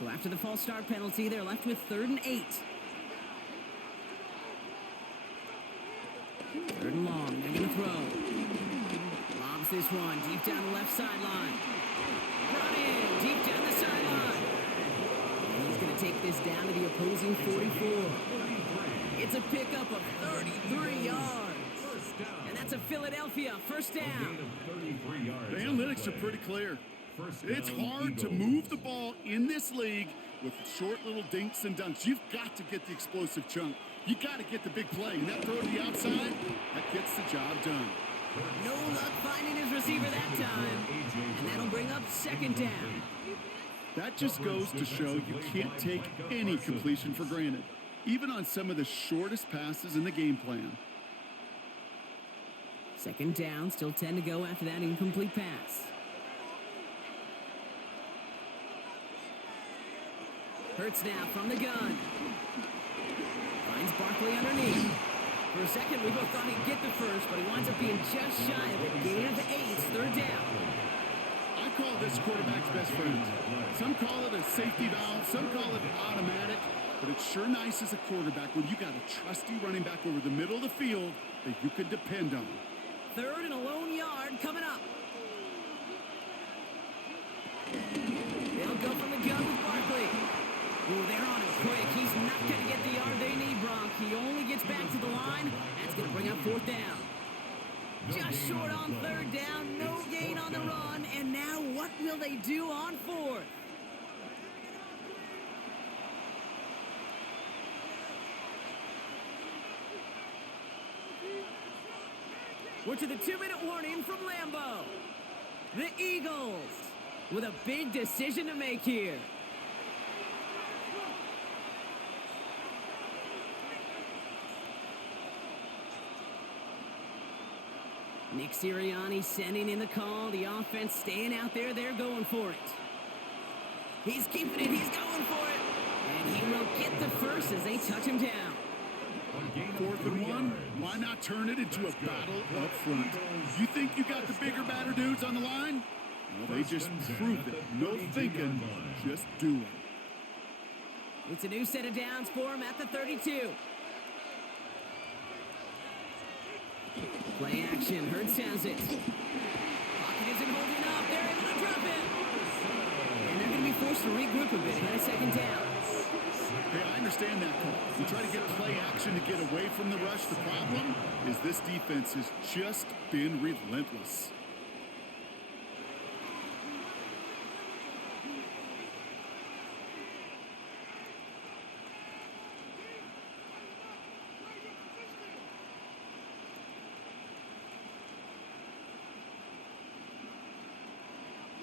So after the false start penalty, they're left with 3rd and 8. 3rd and long. They're going to throw. Lobs this one deep down the left sideline. Run in deep down the sideline. And he's going to take this down to the opposing 44. It's a pickup of 33 yards. And That's a Philadelphia first A gain down. of 33 yards. The on analytics are play. pretty clear. First It's down, hard to Eagles. move the ball in this league with short little dinks and dunks. You've got to get the explosive chunk. You got to get the big play. And that throw to the outside, that gets the job done. No luck finding his receiver that time. And that'll bring up second down. That just goes to show you can't take any completion for granted, even on some of the shortest passes in the game plan. Second down, still 10 to go after that incomplete pass. Hurts now from the gun. Finds Barkley underneath. For a second, we both thought he'd get the first, but he winds up being just shy of it. Gain of 8, third down. I call this quarterback's best friend. Some call it a safety valve, some call it automatic, but it's sure nice as a quarterback when you got a trusty running back over the middle of the field that you can depend on. Third and a lone yard coming up. They'll go from the gun with Barkley. Ooh, they're on him quick. He's not going to get the yard they need, Bronk. He only gets back to the line. That's going to bring up fourth down. Just short on third down. No gain on the run. And now what will they do on fourth? We're to the 2-minute warning from Lambeau. The Eagles with a big decision to make here. Nick Sirianni sending in the call. The offense staying out there. They're going for it. He's keeping it. He's going for it. And he will get the first as they touch him down. Fourth and one, why not turn it into a battle up front? You think you got the bigger, badder dudes on the line? Well, they just proved it. No thinking, just do it. It's a new set of downs for him at the 32. Play action. Hurts has it. Pocket isn't holding up. They're able to drop it. And they're going to be forced to regroup a bit on a second down. Hey, I understand that call. You try to get play action to get away from the rush. The problem is this defense has just been relentless.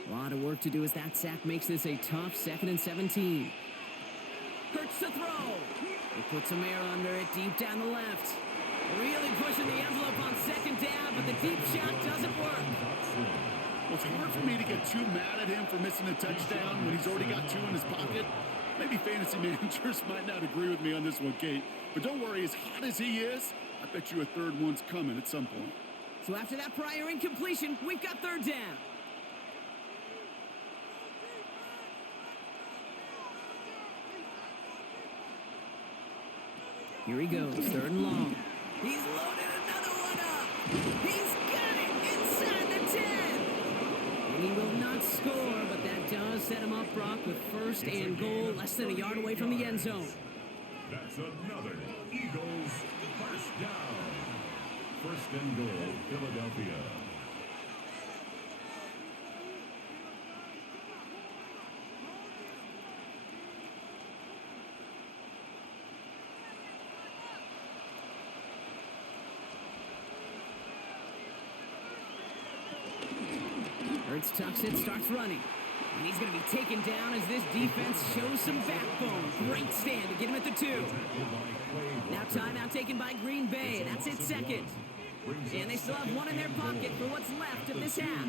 A lot of work to do as that sack makes this a tough 2nd and 17. Hurts to throw. He puts some air under it deep down the left. Really pushing the envelope on second down, but the deep shot doesn't work. Well, it's hard for me to get too mad at him for missing a touchdown when he's already got 2 in his pocket. Maybe fantasy managers might not agree with me on this one, Kate. But don't worry, as hot as he is, I bet you a third one's coming at some point. So after that prior incompletion, we've got third down. Here he goes, third and long. He's loaded another one up. He's got it inside the 10. And he will not score, but that does set him up, Brock, with first and goal, less than a yard away from the end zone. That's another Eagles first down. First and goal, Philadelphia. Hurts tucks it, starts running. And he's going to be taken down as this defense shows some backbone. Great stand to get him at the 2. Now timeout taken by Green Bay. That's it, second. And they still have one in their pocket for what's left of this half.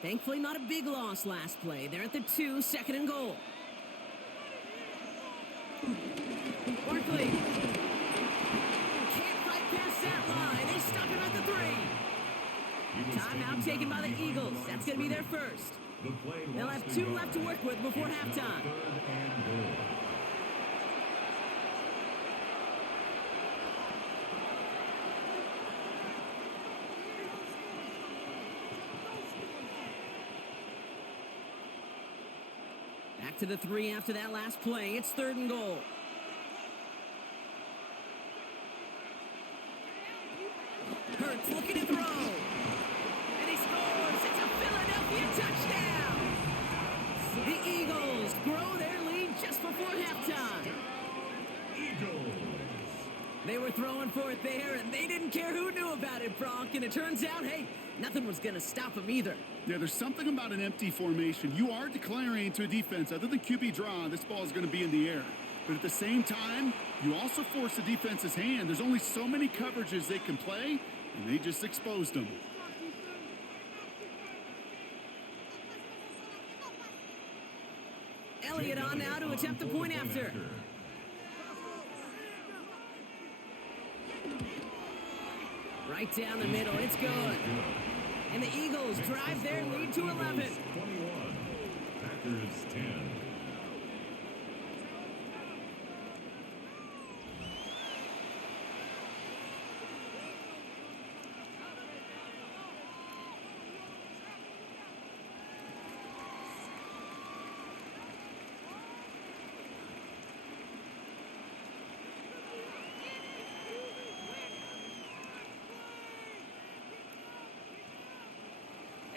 Thankfully, not a big loss last play. They're at the 2, second and goal. Barkley can't fight past that line. They stop him at the 3. Timeout taken by the Eagles. That's going to be their first. They'll have 2 left to work with before halftime. Back to the 3 after that last play. It's 3rd and goal. Hurts looking to throw. And he scores. It's a Philadelphia touchdown. The Eagles grow their lead just before halftime. Eagles. They were throwing for it there, and they didn't care who knew about it, Brock. And it turns out, hey, nothing was going to stop them either. Yeah, there's something about an empty formation. You are declaring to a defense, other than QB draw, this ball is going to be in the air. But at the same time, you also force the defense's hand. There's only so many coverages they can play, and they just exposed them. Elliott on now to attempt the point after. Right down the middle, it's good. And the Eagles drive their lead to 11. 21, Packers 10.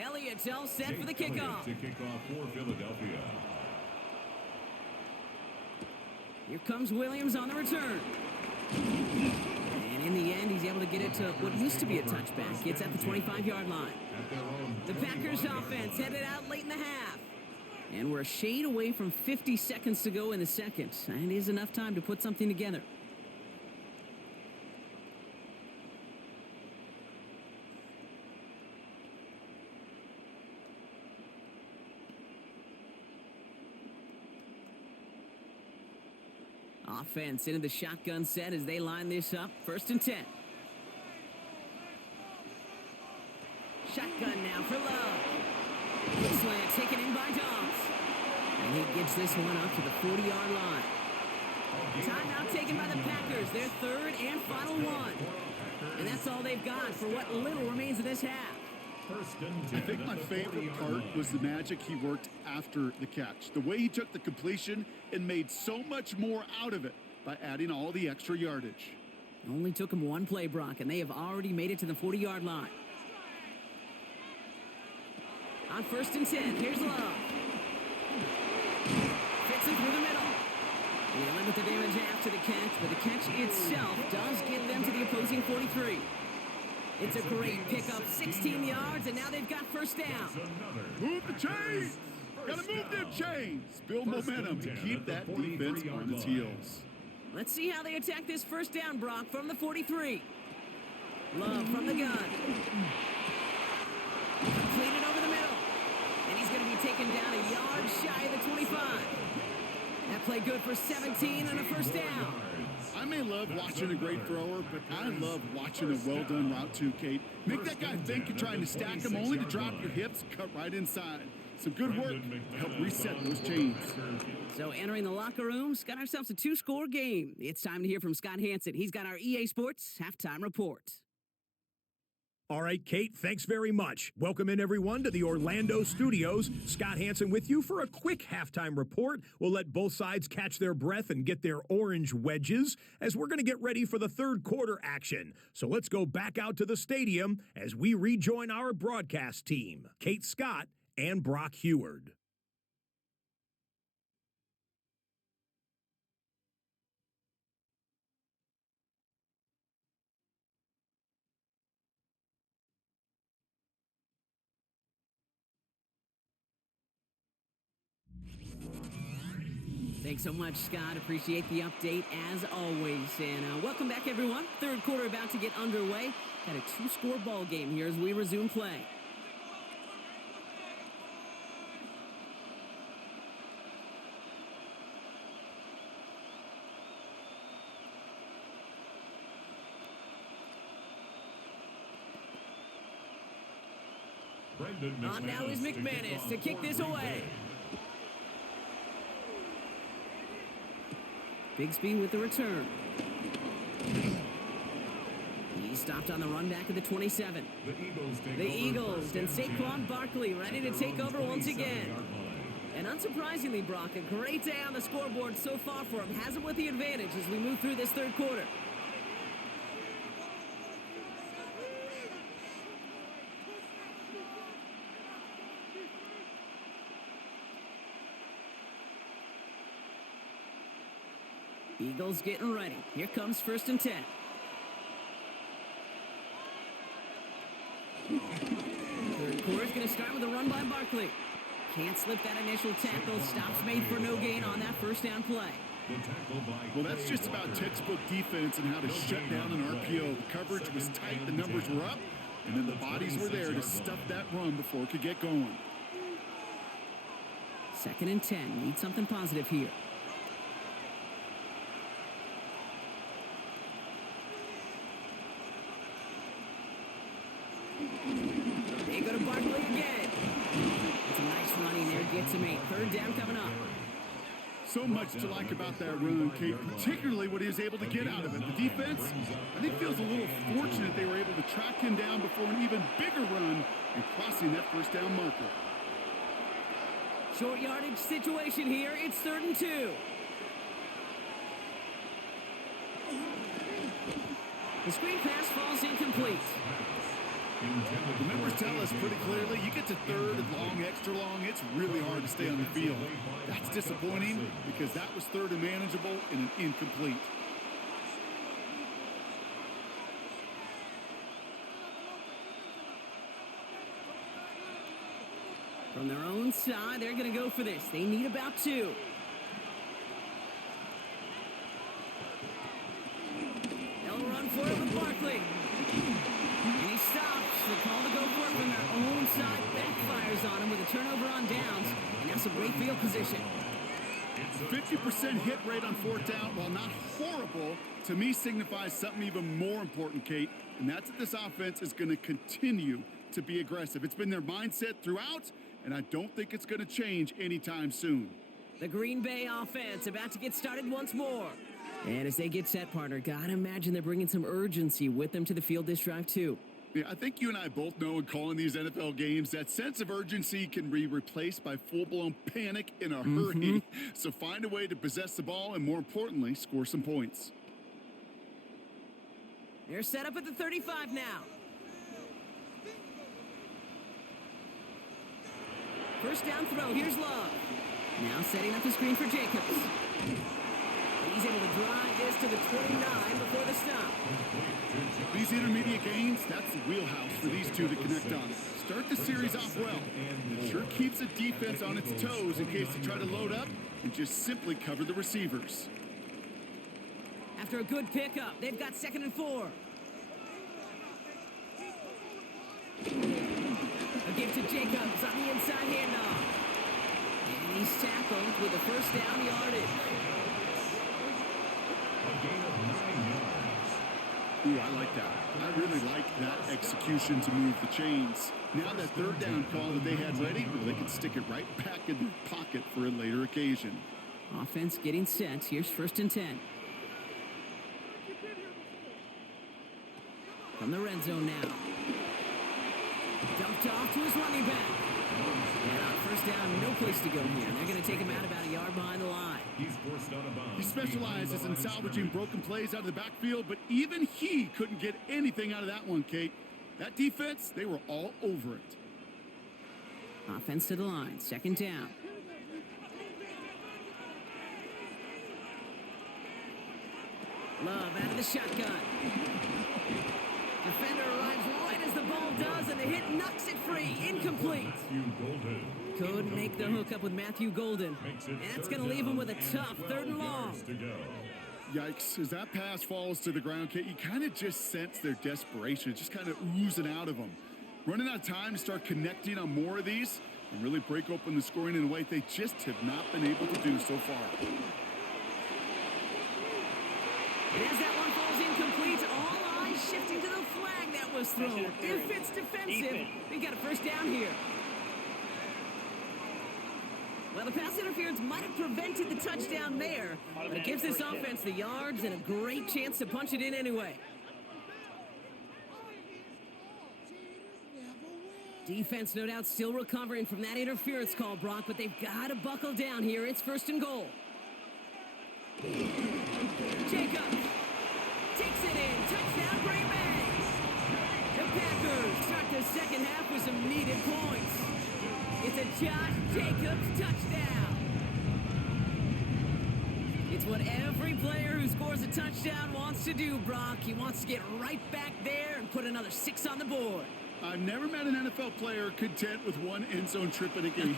Elliott's all set for the kickoff. To kick off for Philadelphia. Here comes Williams on the return. And in the end, he's able to get it to what used to be a touchback. It's at the 25-yard line. The Packers offense headed out late in the half. And we're a shade away from 50 seconds to go in the second. And it is enough time to put something together. Offense into the shotgun set as they line this up. 1st and 10. Shotgun now for Love. Good slant taken in by Dobbs. And he gets this one up to the 40-yard line. Timeout taken by the Packers. Their 3rd and final one. And that's all they've got for what little remains of this half. I think my favorite part was the magic he worked after the catch. The way he took the completion and made so much more out of it by adding all the extra yardage. Only took him one play, Brock, and they have already made it to the 40-yard line. On 1st and 10, here's Love. Fits it through the middle. And they limit the damage after the catch, but the catch itself does get them to the opposing 43. It's a great pickup, 16 yards, and now they've got 1st down. Move the chains! Gotta move them chains! Build momentum to keep that defense on its heels. Let's see how they attack this 1st down, Brock, from the 43. Love from the gun. Completed over the middle. And he's going to be taken down a yard shy of the 25. That play good for 17 on a 1st down. I may love watching a great thrower, but I love watching a well-done route too, Kate. Make that guy think you're trying to stack him, only to drop your hips, cut right inside. Some good work to help reset those chains. So entering the locker rooms, got ourselves a 2-score game. It's time to hear from Scott Hansen. He's got our EA Sports Halftime Report. All right, Kate, thanks very much. Welcome in, everyone, to the Orlando studios. Scott Hansen with you for a quick halftime report. We'll let both sides catch their breath and get their orange wedges as we're going to get ready for the 3rd quarter action. So let's go back out to the stadium as we rejoin our broadcast team, Kate Scott and Brock Heward. Thanks so much, Scott. Appreciate the update as always. And welcome back, everyone. 3rd quarter about to get underway. Got a 2-score ball game here as we resume play. On now is McManus to kick this away. Bigsby with the return. He stopped on the run back at the 27. The Eagles and Saquon Barkley ready to take over once again. And unsurprisingly, Brock, a great day on the scoreboard so far for him. Has him with the advantage as we move through this third quarter. Eagles getting ready. Here comes 1st and 10. Third quarter's going to start with a run by Barkley. Can't slip that initial tackle. Stops made for no gain on that first down play. Well, that's just about textbook defense and how to shut down an RPO. The coverage was tight, the numbers were up, and then the bodies were there to stuff that run before it could get going. 2nd and 10. Need something positive here. They go to Barkley again. It's a nice running there. Gets him 8. 3rd down coming up. So much to like about that run, Kate, particularly what he was able to get out of it. The defense, I think, feels a little fortunate they were able to track him down before an even bigger run and crossing that first down marker. Short yardage situation here. It's 3rd and 2. The screen pass falls incomplete. The numbers tell us pretty clearly, you get to 3rd and long, extra long, it's really hard to stay on the field. That's disappointing because that was 3rd and manageable and an incomplete. From their own side, they're going to go for this. They need about 2. They'll run for it with Barkley. And he stops. The call to go for it from their own side backfires on him with a turnover on downs. And that's a great field position. 50% hit rate on 4th down, while not horrible, to me signifies something even more important, Kate. And that's that this offense is going to continue to be aggressive. It's been their mindset throughout, and I don't think it's going to change anytime soon. The Green Bay offense about to get started once more. And as they get set, partner, gotta imagine they're bringing some urgency with them to the field this drive, too. Yeah, I think you and I both know in calling these NFL games that sense of urgency can be replaced by full-blown panic in a hurry. So find a way to possess the ball and, more importantly, score some points. They're set up at the 35 now. First down throw. Here's Love. Now setting up the screen for Jacobs. And he's able to drive this to the 29 before the stop. These intermediate gains, that's the wheelhouse for these two to connect on. Start the series off well. It sure keeps the defense on its toes in case they try to load up and just simply cover the receivers. After a good pickup, they've got 2nd and 4. A give to Jacobs on the inside handoff. And he's tackled with the first down yardage. A gain of 9 yards. Ooh, I like that. I really like that execution to move the chains. Now that 3rd down call that they had ready, well, they can stick it right back in their pocket for a later occasion. Offense getting set. Here's 1st and 10. From the red zone now. Dumped off to his running back. And on 1st down, no place to go here. They're going to take him out about a yard behind the line. He's forced out of bounds. He specializes in salvaging broken plays out of the backfield, but even he couldn't get anything out of that one, Kate. That defense, they were all over it. Offense to the line. 2nd down. Love out of the shotgun. Defender arrives right as the ball does, and the hit knocks it free. Incomplete. Matthew Golden. Couldn't make the hook up with Matthew Golden. And that's going to leave him with a tough 3rd and long. Yikes. As that pass falls to the ground, Kate, you kind of just sense their desperation. It's just kind of oozing out of them. Running out of time to start connecting on more of these and really break open the scoring in a way they just have not been able to do so far. And as that one falls incomplete, all eyes shifting to the flag that was thrown. If it's defensive, we got a 1st down here. Well, the pass interference might have prevented the touchdown there, but it gives this offense the yards and a great chance to punch it in anyway. Defense, no doubt, still recovering from that interference call, Brock, but they've got to buckle down here. It's 1st and goal. Jacobs takes it in. Touchdown, Green Bay. The Packers start the second half with some needed points. It's a Josh Jacobs touchdown. It's what every player who scores a touchdown wants to do, Brock. He wants to get right back there and put another 6 on the board. I've never met an NFL player content with one end zone trip in a game.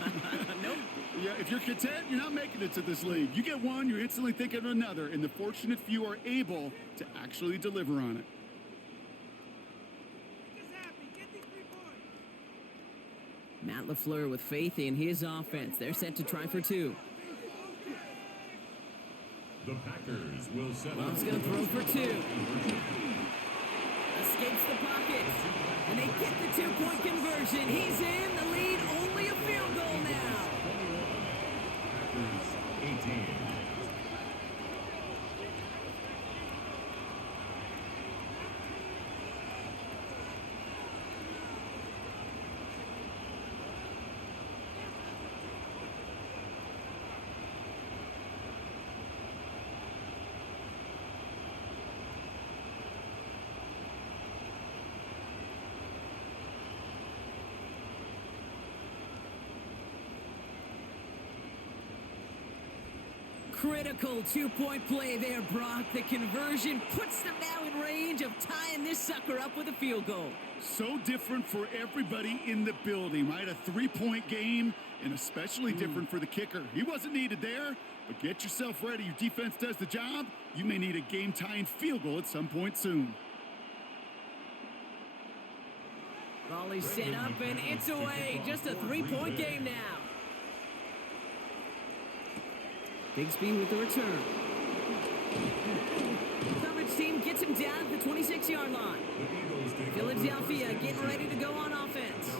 Nope. Yeah, if you're content, you're not making it to this league. You get one, you're instantly thinking of another, and the fortunate few are able to actually deliver on it. Matt LaFleur with faith in his offense. They're set to try for 2. The Packers will set up. Love's going to throw for 2. Escapes the pocket. And they get the 2-point conversion. He's in the lead. Only a field goal now. Packers 18. Critical 2-point play there, Brock. The conversion puts them now in range of tying this sucker up with a field goal. So different for everybody in the building, right? A 3-point game, and especially different for the kicker. He wasn't needed there, but get yourself ready. Your defense does the job. You may need a game-tying field goal at some point soon. Ball is set up, and it's away. Just a 3-point game now. Bigsby with the return. Coverage team gets him down at the 26-yard line. Philadelphia getting ready to go on offense.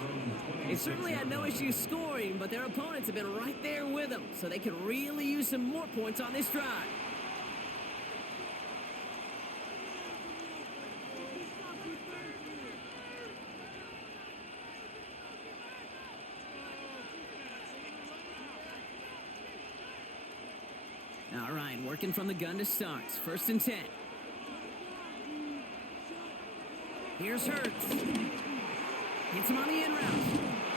They certainly had no issues scoring, but their opponents have been right there with them, so they could really use some more points on this drive. All right, working from the gun to start. 1st and 10. Here's Hurts. Hits him on the in route.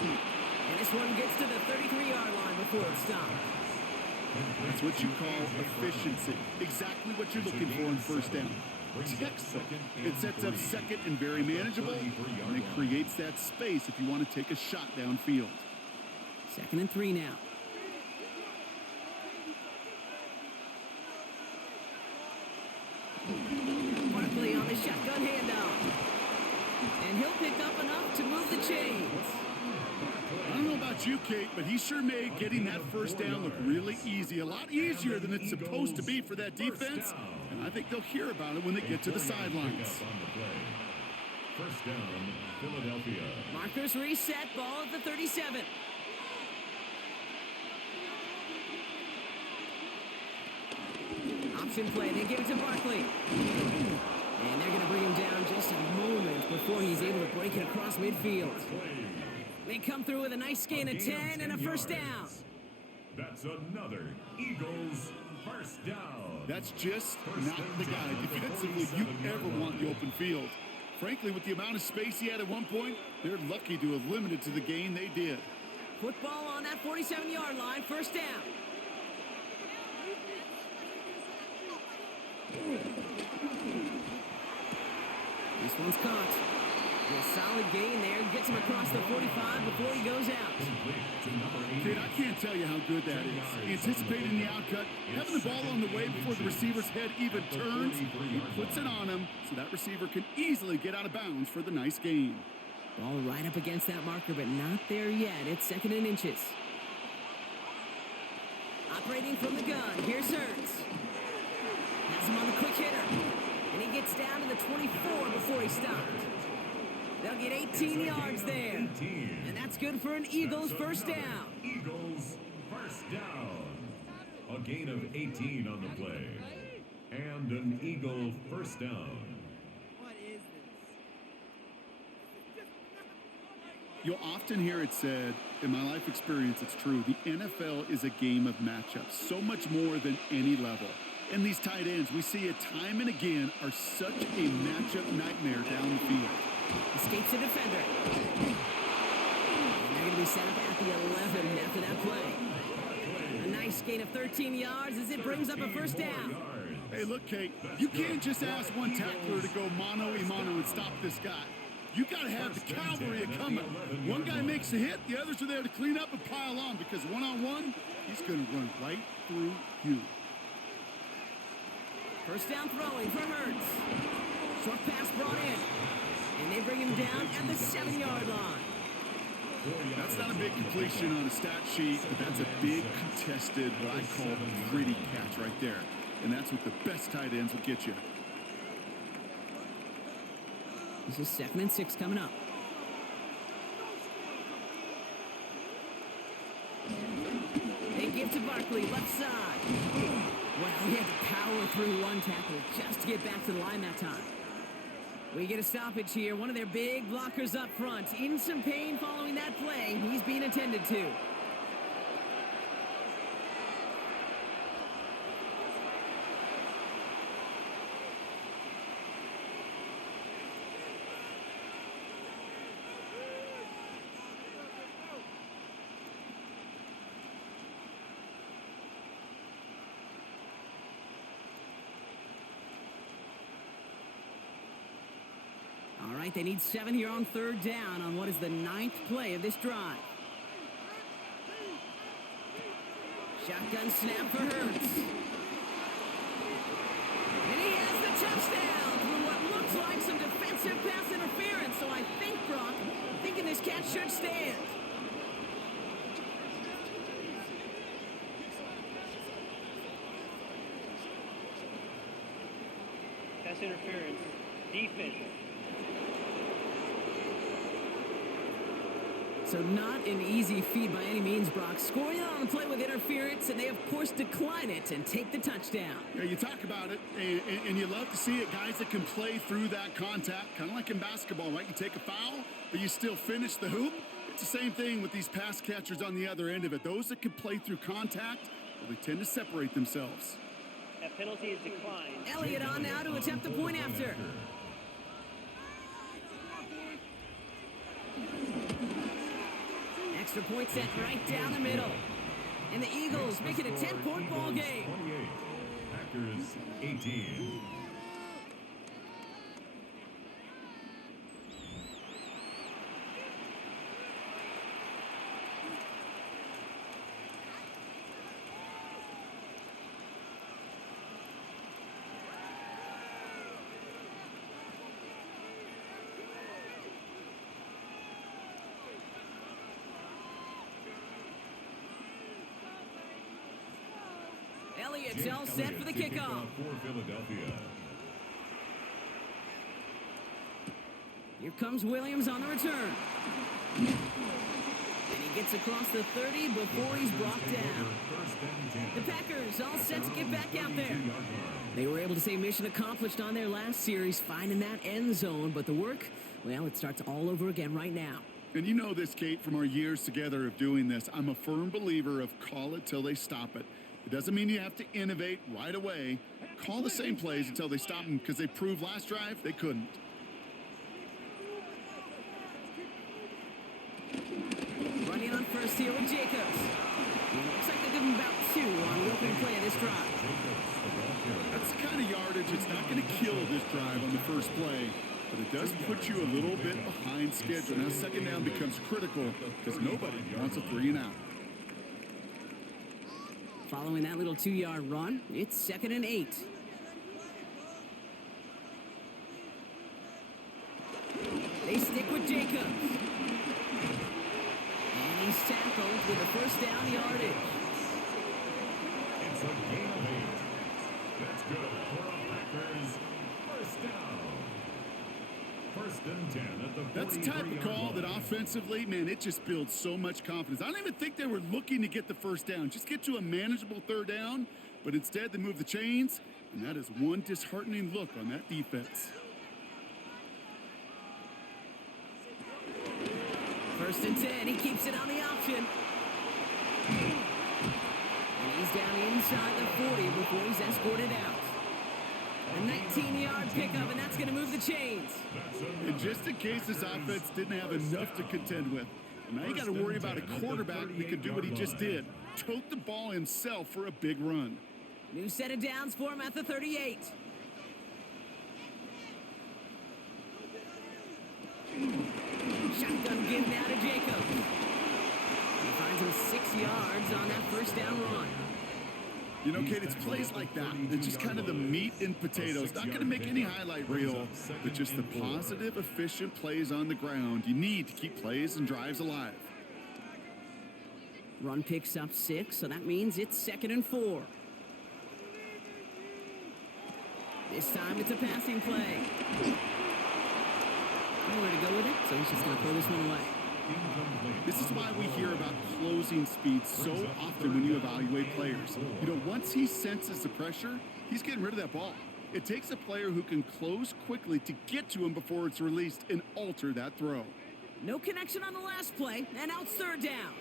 And this one gets to the 33-yard line before it stops. That's what you call efficiency. Exactly what you're looking for in 1st down. Textbook. It sets up 2nd and very manageable, and it creates that space if you want to take a shot downfield. 2nd and 3 now. Barkley on the shotgun handoff. And he'll pick up enough to move the chains. I don't know about you, Kate, but he sure made getting that 1st down look really easy. A lot easier than it's supposed to be for that defense. And I think they'll hear about it when they get to the sidelines. 1st down, Philadelphia. Markers reset, ball at the 37. Option play, they give it to Barkley. And they're going to bring him down just a moment before he's able to break it across midfield. They come through with a nice gain of 10 and a 1st down. That's another Eagles 1st down. That's just not the guy defensively you ever want the open field. Frankly, with the amount of space he had at one point, they're lucky to have limited to the gain they did. Football on that 47-yard line, 1st down. This one's caught. And a solid gain there. Gets him across the 45 before he goes out. Kid, I can't tell you how good that is. Anticipating the outcut, having the ball on the way before the receiver's head even turns, he puts it on him so that receiver can easily get out of bounds for the nice gain. Ball right up against that marker, but not there yet. It's 2nd and inches. Operating from the gun. Here's Hurts. Has him on the quick hitter. And he gets down to the 24 before he stopped. They'll get 18 yards there. And that's good for an Eagles 1st down. Eagles 1st down. A gain of 18 on the play. And an Eagle 1st down. You'll often hear it said, in my life experience, it's true, the NFL is a game of matchups, so much more than any level. And these tight ends, we see it time and again, are such a matchup nightmare down the field. Escapes the defender. And they're going to be set up at the 11 after that play. A nice gain of 13 yards as it brings up a first down. Hey, look, Kate, you can't just ask one tackler to go mano-a-mano and stop this guy. You got to have the cavalry coming. One guy makes a hit, the others are there to clean up and pile on because one-on-one, he's going to run right through you. First down throwing for Hurts. Short pass brought in. And they bring him down at the 7-yard line. That's not a big completion on a stat sheet, but that's a big contested, what I call a pretty catch right there. And that's what the best tight ends will get you. This is 2nd and 6 coming up. They give to Barkley, left side. Well, he had to power through one tackle just to get back to the line that time. We get a stoppage here. One of their big blockers up front. In some pain following that play. He's being attended to. All right, they need 7 here on 3rd down on what is the 9th play of this drive. Shotgun snap for Hurts. And he has the touchdown through what looks like some defensive pass interference. So I think, Brock, thinking this catch should stand. Pass interference. Defense. So not an easy feat by any means, Brock. Scoring on the play with interference, and they, of course, decline it and take the touchdown. Yeah, you talk about it, and you love to see it. Guys that can play through that contact, kind of like in basketball, right? You take a foul, but you still finish the hoop. It's the same thing with these pass catchers on the other end of it. Those that can play through contact, well, they tend to separate themselves. That penalty is declined. Elliott on now to attempt a point after. Extra point set right down the middle. And the Eagles make it a 10-point ball game. 28, Packers 18. Elliott's all set for the kickoff. For Philadelphia. Here comes Williams on the return. And he gets across the 30 before he's brought down. The Packers all set to get back out there. They were able to say mission accomplished on their last series, finding that end zone. But the work, well, it starts all over again right now. And you know this, Kate, from our years together of doing this. I'm a firm believer of call it till they stop it. It doesn't mean you have to innovate right away. Call the same plays until they stop them because they proved last drive they couldn't. Running on first here with Jacobs. It looks like they give him about 2 on the opening play of this drive. That's the kind of yardage. It's not going to kill this drive on the first play, but it does put you a little bit behind schedule. Now, 2nd down becomes critical because nobody wants a 3 and out. Following that little 2-yard run, it's 2nd and 8. They stick with Jacobs. And he's tackled with a first down yardage. It's a gain of 8. That's good for a Packers first down. 1st and 10 at the 43-yard line. That's the type of call that offensively, man, it just builds so much confidence. I don't even think they were looking to get the first down. Just get to a manageable 3rd down, but instead they move the chains, and that is one disheartening look on that defense. First and 10. He keeps it on the option. And he's down inside the 40 before he's escorted out. A 19-yard pickup, and that's going to move the chains. And just in case this offense didn't have enough to contend with, now you got to worry about a quarterback that could do what he just did. Tote the ball himself for a big run. New set of downs for him at the 38. Shotgun give now to Jacobs. He finds him 6 yards on that first down run. You know, Kate, it's plays like that. They're just kind of the meat and potatoes. Not going to make any highlight reel, but just the positive, efficient plays on the ground. You need to keep plays and drives alive. Run picks up 6, so that means it's 2nd and 4. This time it's a passing play. Nowhere to go with it, so he's just going to throw this one away. This is why we hear about closing speed so often when you evaluate players. You know, once he senses the pressure, he's getting rid of that ball. It takes a player who can close quickly to get to him before it's released and alter that throw. No connection on the last play, and out 3rd down.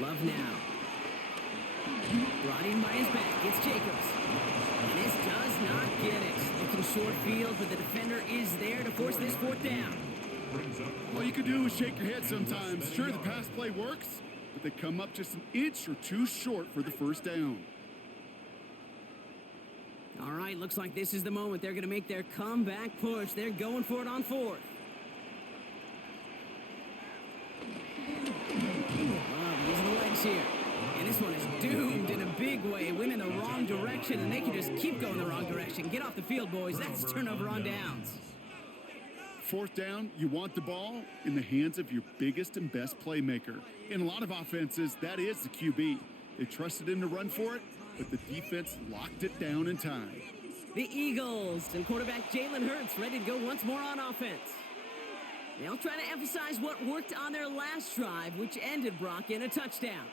Love now. Brought in by his back. It's Jacobs. And this does not get it. Looking short field, but the defender is there to force this 4th down. All you can do is shake your head sometimes. Sure, the pass play works, but they come up just an inch or two short for the first down. All right, looks like this is the moment. They're going to make their comeback push. They're going for it on 4th. Using the legs here. And this one is doomed in a big way. Went in the wrong direction, and they can just keep going the wrong direction. Get off the field, boys. That's turnover on downs. 4th down, you want the ball in the hands of your biggest and best playmaker. In a lot of offenses, that is the QB. They trusted him to run for it, but the defense locked it down in time. The Eagles and quarterback Jalen Hurts ready to go once more on offense. They'll try to emphasize what worked on their last drive, which ended, Brock, in a touchdown.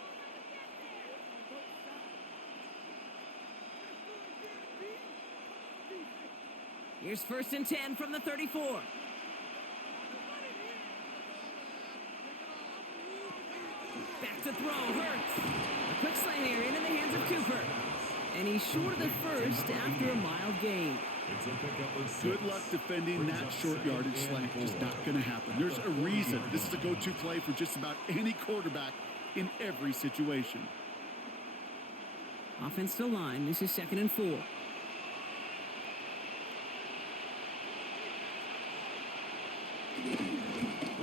Here's 1st and 10 from the 34. Back to throw, Hurts. A quick slant here into the hands of Cooper. And he's short of the first after a mild gain. Good luck defending that short yardage slant. Just not going to happen. There's a reason this is a go-to play for just about any quarterback in every situation. Offensive line, this is 2nd and 4.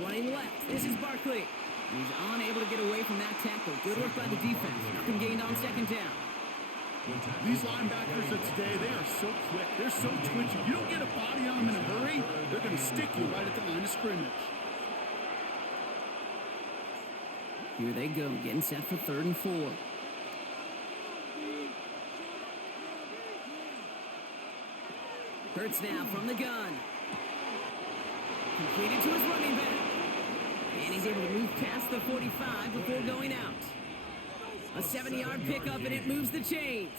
Running left, this is Barkley. He's unable to get away from that tackle. Good work by the defense. Nothing gained on 2nd down. These linebackers of today, they are so quick. They're so twitchy. You don't get a body on them in a hurry, they're going to stick you right at the line of scrimmage. Here they go, getting set for 3rd and 4. Hurts now from the gun. Completed to his running back. And he's able to move past the 45 before going out. A 70-yard pickup, and it moves the chains.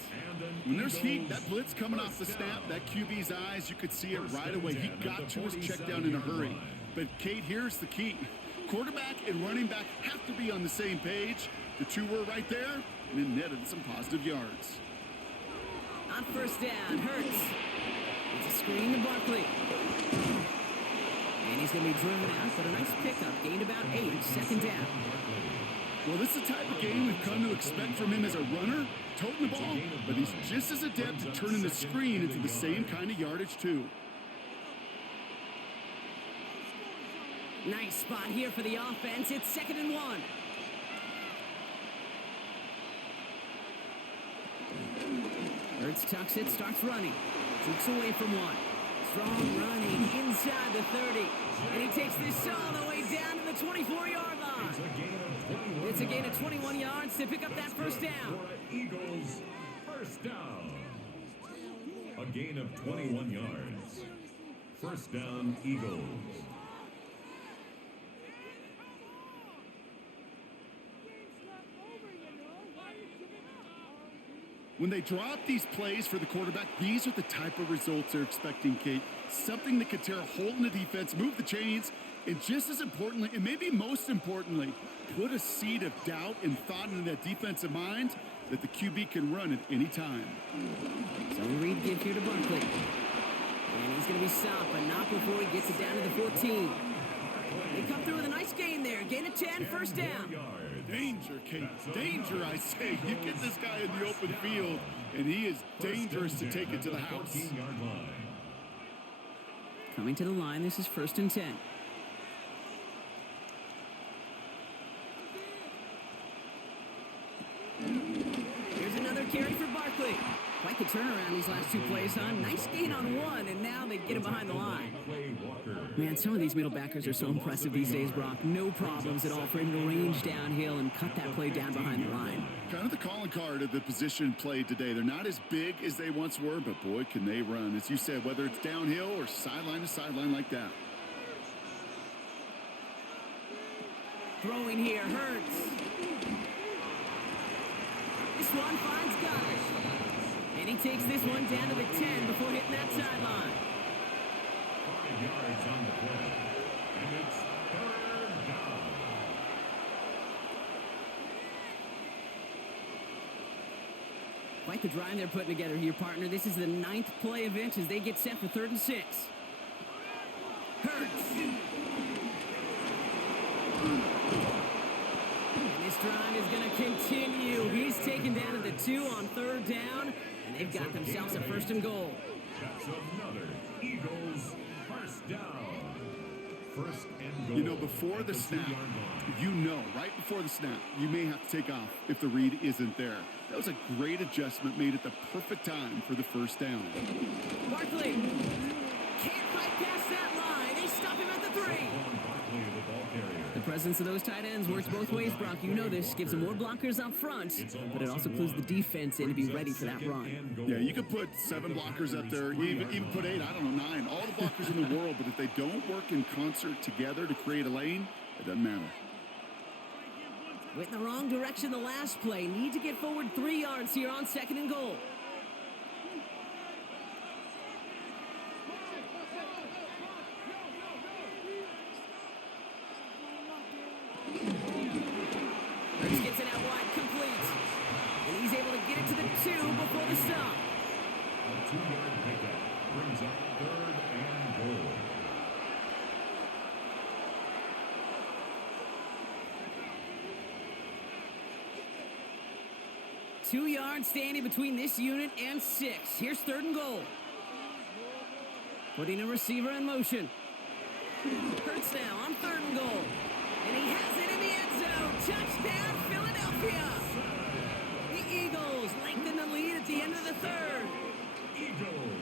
When there's heat, that blitz coming off the snap, that QB's eyes, you could see it right away. He got to his check down in a hurry. But, Kate, here's the key. Quarterback and running back have to be on the same page. The two were right there, and it netted some positive yards. On 1st down, Hurts. It's a screen to Barkley. And he's going to be driven out, but a nice pickup. Gained about 8, 2nd down. Well, this is the type of game we've come to expect from him as a runner, toting the ball, but he's just as adept at turning the screen into the same kind of yardage, too. Nice spot here for the offense. It's 2nd and 1. Hurts tucks it, starts running. Takes away from one. Strong running inside the 30. And he takes this all the way down to the 24-yard line. It's a gain of 21 yards to pick up that 1st down. Eagles, 1st down. A gain of 21 yards. 1st down, Eagles. When they drop these plays for the quarterback, these are the type of results they're expecting, Kate. Something that could tear a hole in the defense, move the chains, and just as importantly, and maybe most importantly, put a seed of doubt and thought into that defensive mind that the QB can run at any time. So read give here to Barkley. And he's going to be stopped, but not before he gets it down to the 14. They come through with a nice gain there. Gain of 10, first down. Danger, Kate. Danger, I say. You get this guy in the open field, and he is dangerous to take it to the house. Coming to the line, this is 1st and 10. Here's another carry for Barkley. Quite the turnaround these last 2 plays, huh? Nice gain on 1, and now they get him behind the line. Man, some of these middle backers are so impressive these days, Brock. No problems at all for him to range downhill and cut that play down behind the line. Kind of the calling card of the position played today. They're not as big as they once were, but boy, can they run. As you said, whether it's downhill or sideline to sideline like that. Throwing here hurts. This one finds guys. And he takes this one down to the 10 before hitting that sideline. 5 yards on the play. And it's 3rd down. Quite the drive they're putting together here, partner. This is the 9th play of it as they get set for 3rd and 6. Hurts. And this drive is going to continue. He's taken down at the 2 on 3rd down, and they've got themselves a 1st and goal. That's another Eagles first down. 1st and goal. You know, before the snap, right before the snap, you may have to take off if the read isn't there. That was a great adjustment made at the perfect time for the 1st down. Barkley can't fight past that line. They stop him at the 3. The presence of those tight ends works both ways, Brock. You know this. Gives them more blockers up front, but it also clues the defense in to be ready for that run. Yeah, you could put 7 blockers up there, even put 8, I don't know, 9. All the blockers in the world, but if they don't work in concert together to create a lane, it doesn't matter. Went in the wrong direction the last play. Need to get forward 3 yards here on 2nd and goal. Hurts gets it out wide, complete. And he's able to get it to the 2 before the stop. A 2-yard pickup brings up 3rd and goal. Two yards standing between this unit and 6. Here's 3rd and goal. Putting a receiver in motion. Hurts now on 3rd and goal. And he has it in the end zone. Touchdown, Philadelphia. The Eagles lengthen the lead at the end of the 3rd. Eagles.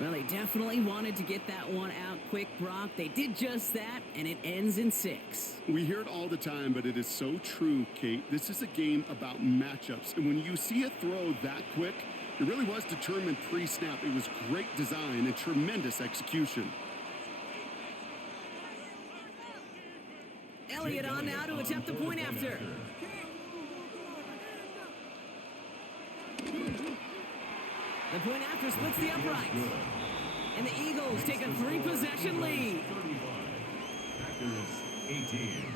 Well, they definitely wanted to get that one out quick, Brock. They did just that, and it ends in 6. We hear it all the time, but it is so true, Kate. This is a game about matchups. And when you see a throw that quick, it really was determined pre-snap. It was great design and tremendous execution. Elliott on now to attempt the point after. The point after splits the uprights. And the Eagles take a 3-possession lead. 35. Packers 18.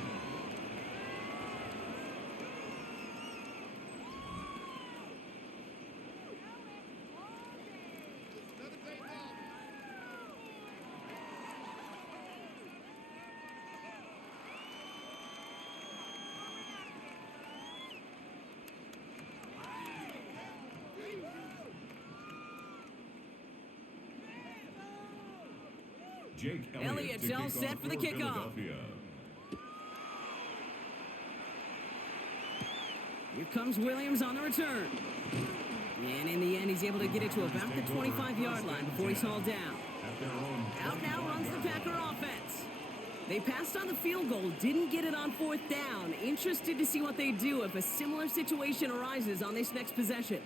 Jake Elliott's all set for the kickoff. Here comes Williams on the return. And in the end, he's able to get it to about the 25-yard line before he's hauled down. Out now runs the Packer offense. They passed on the field goal, didn't get it on 4th down. Interested to see what they do if a similar situation arises on this next possession.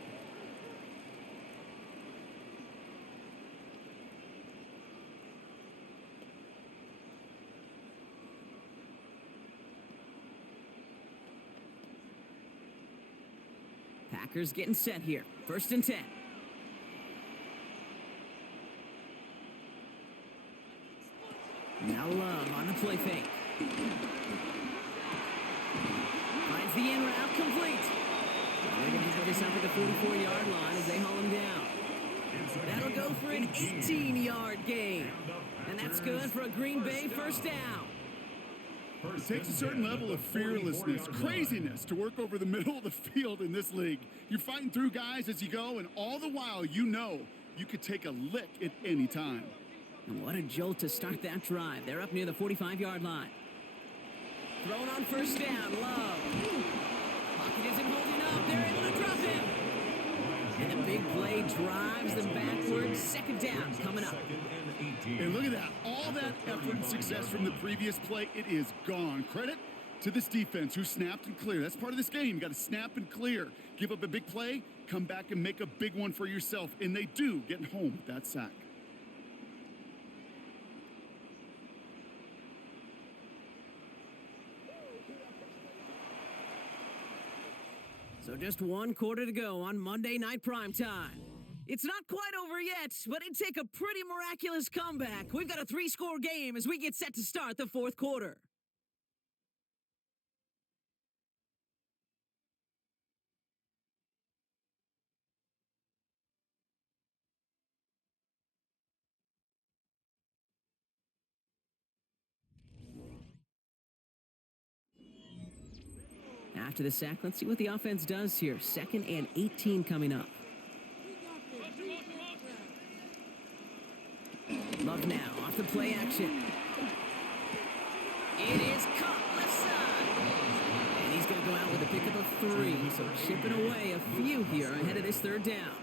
Packers getting set here. 1st and 10. Now Love on the play fake. Finds the in route complete. They're going to put this up at the 44-yard line as they haul him down. That'll go for an 18-yard gain. And that's good for a Green Bay 1st down. It takes a certain level of fearlessness, craziness to work over the middle of the field in this league. You're fighting through guys as you go, and all the while you know you could take a lick at any time. And what a jolt to start that drive. They're up near the 45-yard line. Thrown on 1st down, Love. Pocket isn't holding up. They're able to drop him. And the big play drives them backwards. 2nd down coming up. And look at that. All that effort and success from the previous play, it is gone. Credit to this defense who snapped and cleared. That's part of this game. You got to snap and clear. Give up a big play, come back and make a big one for yourself. And they do, getting home with that sack. So just 1 quarter to go on Monday Night Primetime. It's not quite over yet, but it'd take a pretty miraculous comeback. We've got a 3-score game as we get set to start the 4th quarter. After the sack, let's see what the offense does here. 2nd and 18 coming up. Love now, off the play action. It is caught left side. And he's going to go out with a pickup of 3. So chipping away a few here ahead of this 3rd down.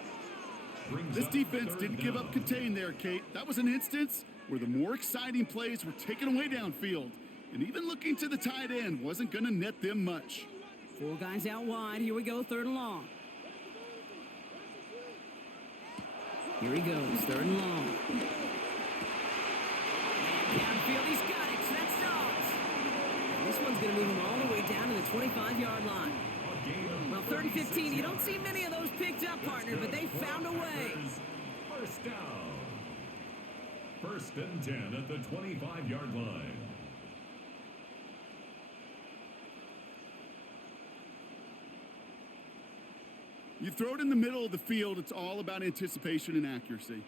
This defense didn't give up contain there, Kate. That was an instance where the more exciting plays were taken away downfield. And even looking to the tight end wasn't going to net them much. 4 guys out wide. Here we go, 3rd and long. Here he goes, 3rd and long. And downfield, he's got it. That's Dobbs. And this one's going to move him all the way down to the 25-yard line. Well, 30-15, you don't see many of those picked up, partner, but they found a way. 1st down. 1st and 10 at the 25-yard line. You throw it in the middle of the field, it's all about anticipation and accuracy.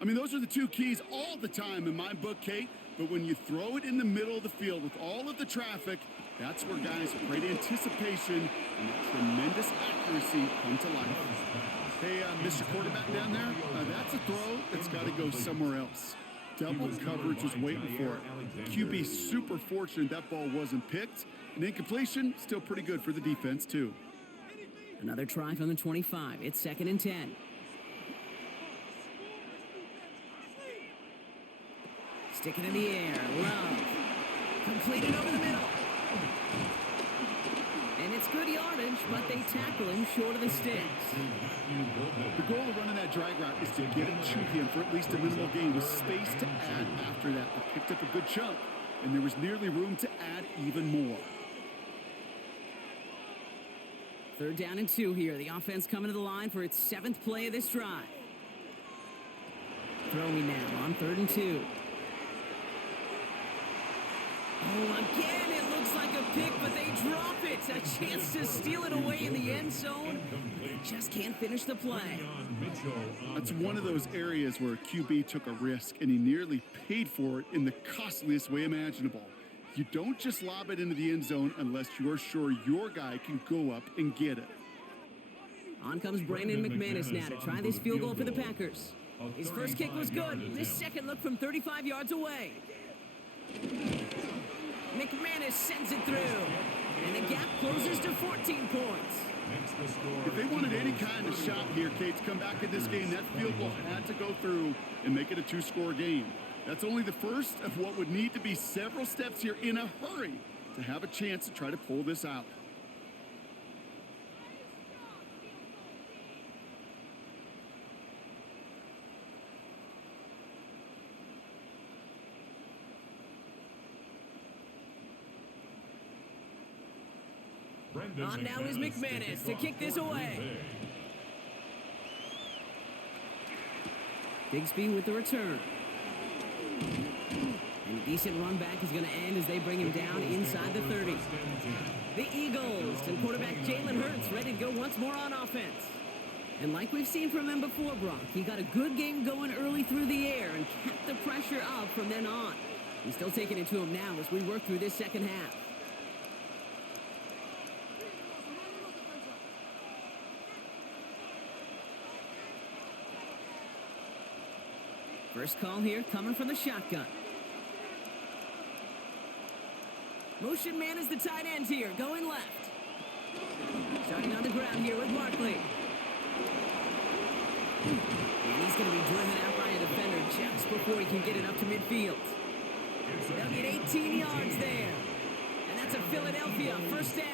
I mean, those are the 2 keys all the time in my book, Kate. But when you throw it in the middle of the field with all of the traffic, that's where guys with great anticipation and tremendous accuracy come to life. Hey, Mr. Quarterback down there, that's a throw that's got to go somewhere else. Double coverage was waiting for it. QB super fortunate that ball wasn't picked. And incompletion, still pretty good for the defense, too. Another try from the 25. It's 2nd and 10. Stick it in the air. Love. Completed over the middle. And it's good yardage, but they tackle him short of the sticks. The goal of running that drag route is to get it to him for at least a minimal gain with space to add after that. They picked up a good chunk, and there was nearly room to add even more. 3rd down and 2 here. The offense coming to the line for its 7th play of this drive. Throwing now on 3rd and 2. Oh, again, it looks like a pick, but they drop it. A chance to steal it away in the end zone. They just can't finish the play. That's one of those areas where a QB took a risk, and he nearly paid for it in the costliest way imaginable. You don't just lob it into the end zone unless you're sure your guy can go up and get it. On comes Brandon McManus now to try this field goal for the Packers. His first kick was good. His second look from 35 yards away. McManus sends it through. And the gap closes to 14 points. If they wanted any kind of shot here, Kate, to come back in this game, that field goal had to go through and make it a 2-score game. That's only the first of what would need to be several steps here in a hurry to have a chance to try to pull this out. On now is McManus to kick this away. Bigsby with the return. And a decent run back is going to end as they bring him down inside the 30. The Eagles and quarterback Jalen Hurts ready to go once more on offense. And like we've seen from him before, Brock, he got a good game going early through the air and kept the pressure up from then on. He's still taking it to him now as we work through this second half. First call here coming from the shotgun. Motion man is the tight end here, going left. Starting on the ground here with Barkley. And he's going to be driven out by a defender just before he can get it up to midfield. They'll get 18 yards there. And that's a Philadelphia first down.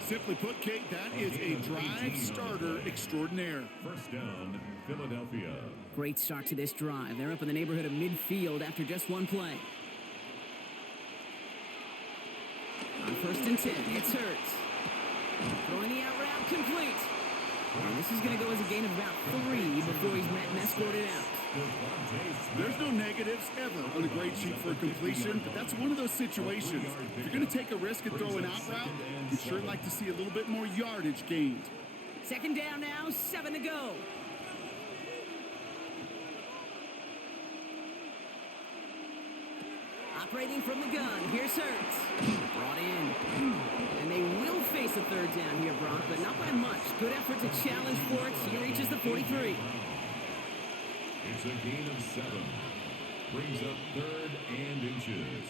Simply put, Kate, that is a drive starter extraordinaire. First down, Philadelphia. Great start to this drive. They're up in the neighborhood of midfield after just one play. On 1st and 10, it's Hurts. Throwing the out route complete. And this is going to go as a gain of about 3 before he's met and escorted out. There's no negatives ever on a grade sheet for a completion, but that's one of those situations. If you're going to take a risk and throw an out route, you'd sure like to see a little bit more yardage gained. Second down now, 7 to go. Operating from the gun, here's Hurts. Brought in. And they will face a third down here, Brock, but not by much. Good effort to challenge for it. He reaches the 43. It's a gain of 7. Brings up 3rd and inches.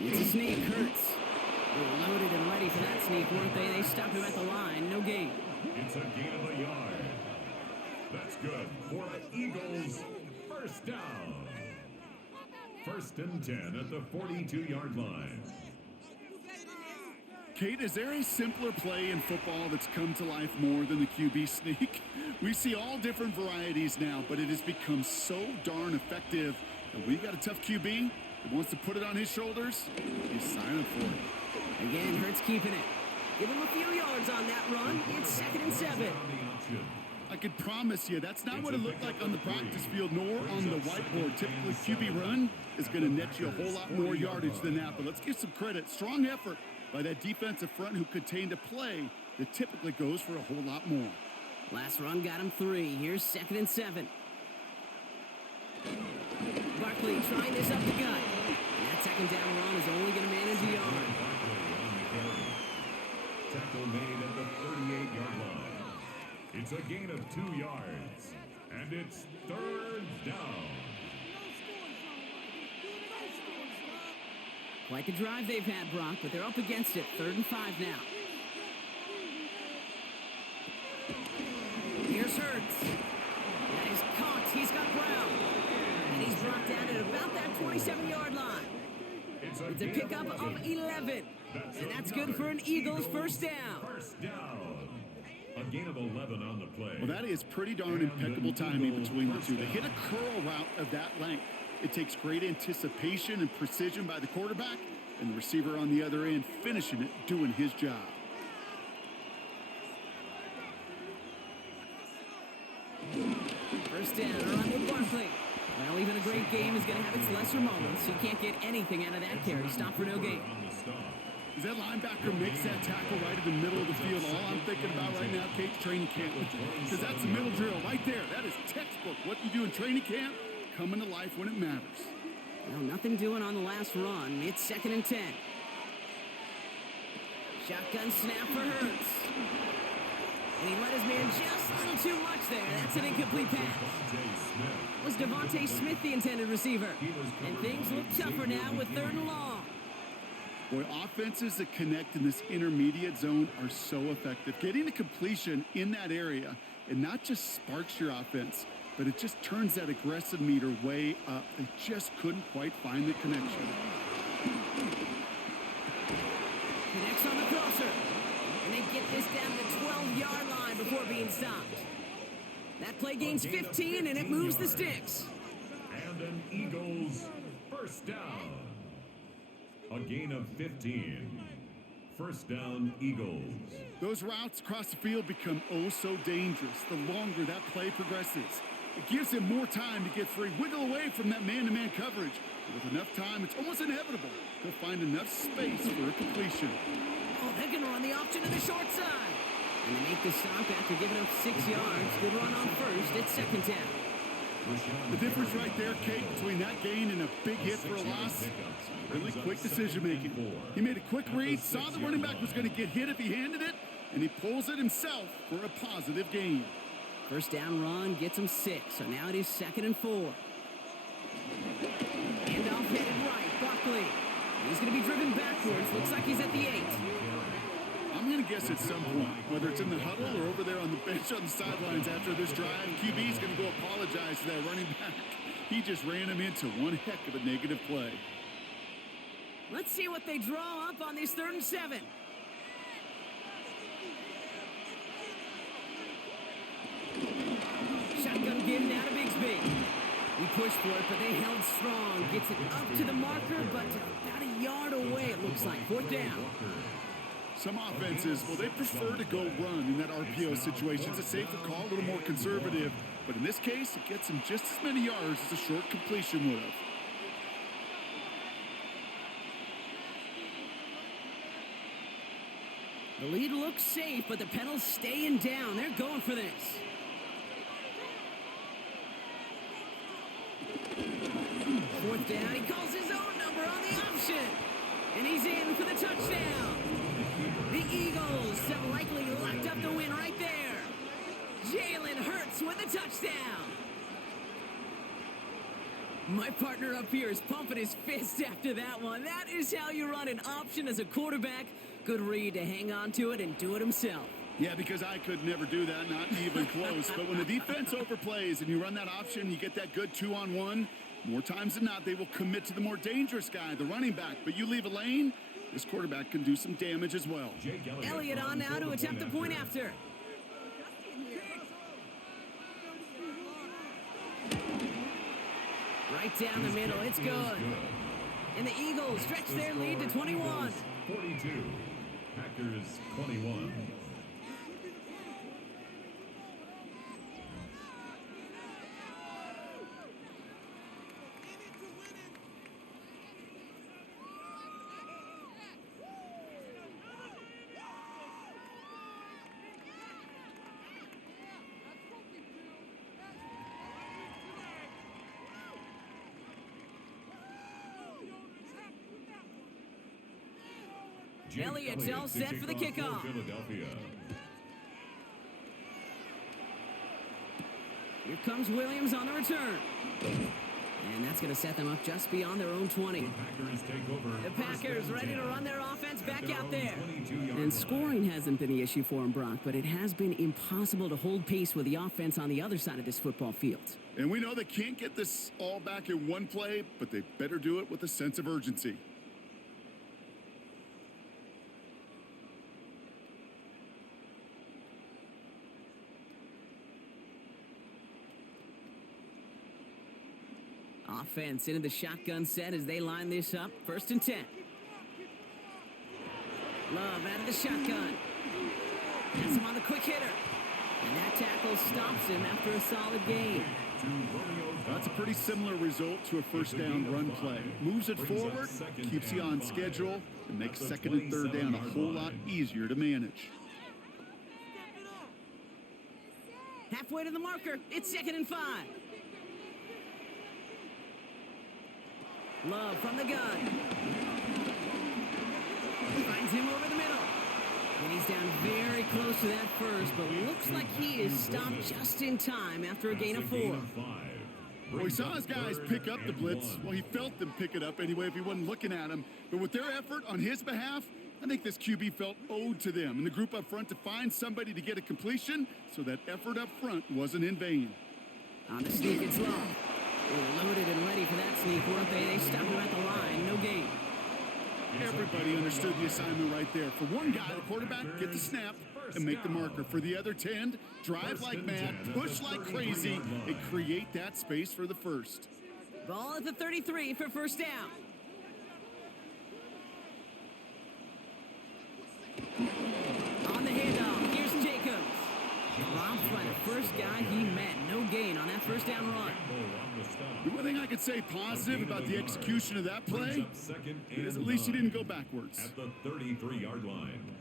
It's a sneak, Hurts. They were loaded and ready for that sneak, weren't they? They stopped him at the line. No gain. It's a gain of a yard. That's good for the Eagles. First down. 1st and 10 at the 42-yard line. Kate, is there a simpler play in football that's come to life more than the QB sneak? We see all different varieties now, but it has become so darn effective. And we got a tough QB that wants to put it on his shoulders. He's signing up for it. Again, Hurts keeping it. Give him a few yards on that run. It's 2nd and 7. I could promise you that's not what it looked like on the practice field nor on the whiteboard. Typically, QB run is going to net you a whole lot more yardage than that. But let's give some credit. Strong effort by that defensive front who contained a play that typically goes for a whole lot more. Last run got him 3. Here's 2nd and 7. Barkley trying this up the gut. And that second down run is only going to manage a yard. Tackle made at the 38-yard line. It's a gain of 2 yards. And it's 3rd down. Quite the drive they've had, Brock, but they're up against it. 3rd and 5 now. Here's Hurts. That is caught. He's got ground. And he's brought down at about that 27-yard line. It's a pickup of 11. And that's good for an Eagles first down. First down. A gain of 11 on the play. Well, that is pretty darn impeccable timing between the two. They hit a curl route of that length. It takes great anticipation and precision by the quarterback, and the receiver on the other end finishing it, doing his job. First down, run with Barkley. Well, even a great game is going to have its lesser moments. You can't get anything out of that carry. Stop for no gain. As that linebacker makes that tackle right in the middle of the field, all I'm thinking about right now, Kate, training camp. Because that's the middle drill right there. That is textbook. What you do in training camp, coming to life when it matters. Well, nothing doing on the last run. It's 2nd and 10. Shotgun snap for Hurts. And he let his man just a little too much there. That's an incomplete pass. It was Devontae Smith, the intended receiver. And things look tougher now with 3rd and long. Boy, offenses that connect in this intermediate zone are so effective. Getting the completion in that area, it not just sparks your offense, but it just turns that aggressive meter way up. They just couldn't quite find the connection. Connects on the crosser. And they to get this down to the 12-yard line before being stopped. That play gains 15, and it moves the sticks. And an Eagles first down. A gain of 15. First down, Eagles. Those routes across the field become oh so dangerous the longer that play progresses. It gives him more time to get free, wiggle away from that man-to-man coverage. With enough time, it's almost inevitable. He'll find enough space for a completion. Oh, they're going to run the option to the short side. And they make the stop after giving up 6 yards. Good run on first. It's second down. The difference right there, Kate, between that gain and a big hit for a loss, really quick decision-making. He made a quick read, saw the running back was going to get hit if he handed it, and he pulls it himself for a positive gain. First down run gets him 6, so now it is 2nd and 4. Handoff headed right, Buckley. He's going to be driven backwards. Looks like he's at the 8. I'm going to guess at some point, whether it's in the huddle or over there on the bench on the sidelines after this drive, QB's going to go apologize to that running back. He just ran him into one heck of a negative play. Let's see what they draw up on this 3rd and 7. Shotgun give now to Bigsby. He pushed for it, but they held strong. Gets it up to the marker, but about a yard away, it looks like. 4th down. Some offenses, well, they prefer to go run in that RPO situation. It's a safer call, a little more conservative. But in this case, it gets him just as many yards as a short completion would have. The lead looks safe, but the pedal's staying down. They're going for this. Fourth down, he calls his own number on the option. And he's in for the touchdown. The Eagles have likely locked up the win right there. Jalen Hurts with a touchdown. My partner up here is pumping his fist after that one. That is how you run an option as a quarterback. Good read to hang on to it and do it himself. Yeah, because I could never do that, not even close. But when the defense overplays and you run that option, you get that good 2-on-1, more times than not, they will commit to the more dangerous guy, the running back. But you leave a lane, this quarterback can do some damage as well. Elliott on now to attempt the point after. Right down the middle, it's good. And the Eagles stretch their lead to 21. 42, Packers 21. Elliott's all set for the kickoff. Philadelphia. Here comes Williams on the return. And that's going to set them up just beyond their own 20. The Packers ready to run their offense back out there. And scoring hasn't been the issue for them, Brock, but it has been impossible to hold pace with the offense on the other side of this football field. And we know they can't get this all back in one play, but they better do it with a sense of urgency. Offense into the shotgun set as they line this up. 1st and 10. Love out of the shotgun. Has him on the quick hitter. And that tackle stops him after a solid gain. That's a pretty similar result to a first down run play. Moves it forward, keeps you on schedule, and makes 2nd and 3rd down a whole lot easier to manage. Halfway to the marker. It's 2nd and 5. Love from the gun. Finds him over the middle. And he's down very close to that first, but looks like he is stopped just in time after a gain of 4. Well, he saw his guys pick up the blitz. Well, he felt them pick it up anyway if he wasn't looking at him. But with their effort on his behalf, I think this QB felt owed to them and the group up front to find somebody to get a completion, so that effort up front wasn't in vain. On the sneak, it's Love. They were loaded and ready for that sneak, weren't they? They stopped him at the line. No gain. Everybody understood the assignment right there. For one guy, the quarterback, get the snap and make the marker. For the other 10, drive like mad, push like crazy, and create that space for the first. Ball at the 33 for first down. On the handoff, here's Jacobs. Drops by the first guy he met. No gain on that first down run. The one thing I could say positive about the execution of that play is at least he didn't go backwards. At the 33-yard line.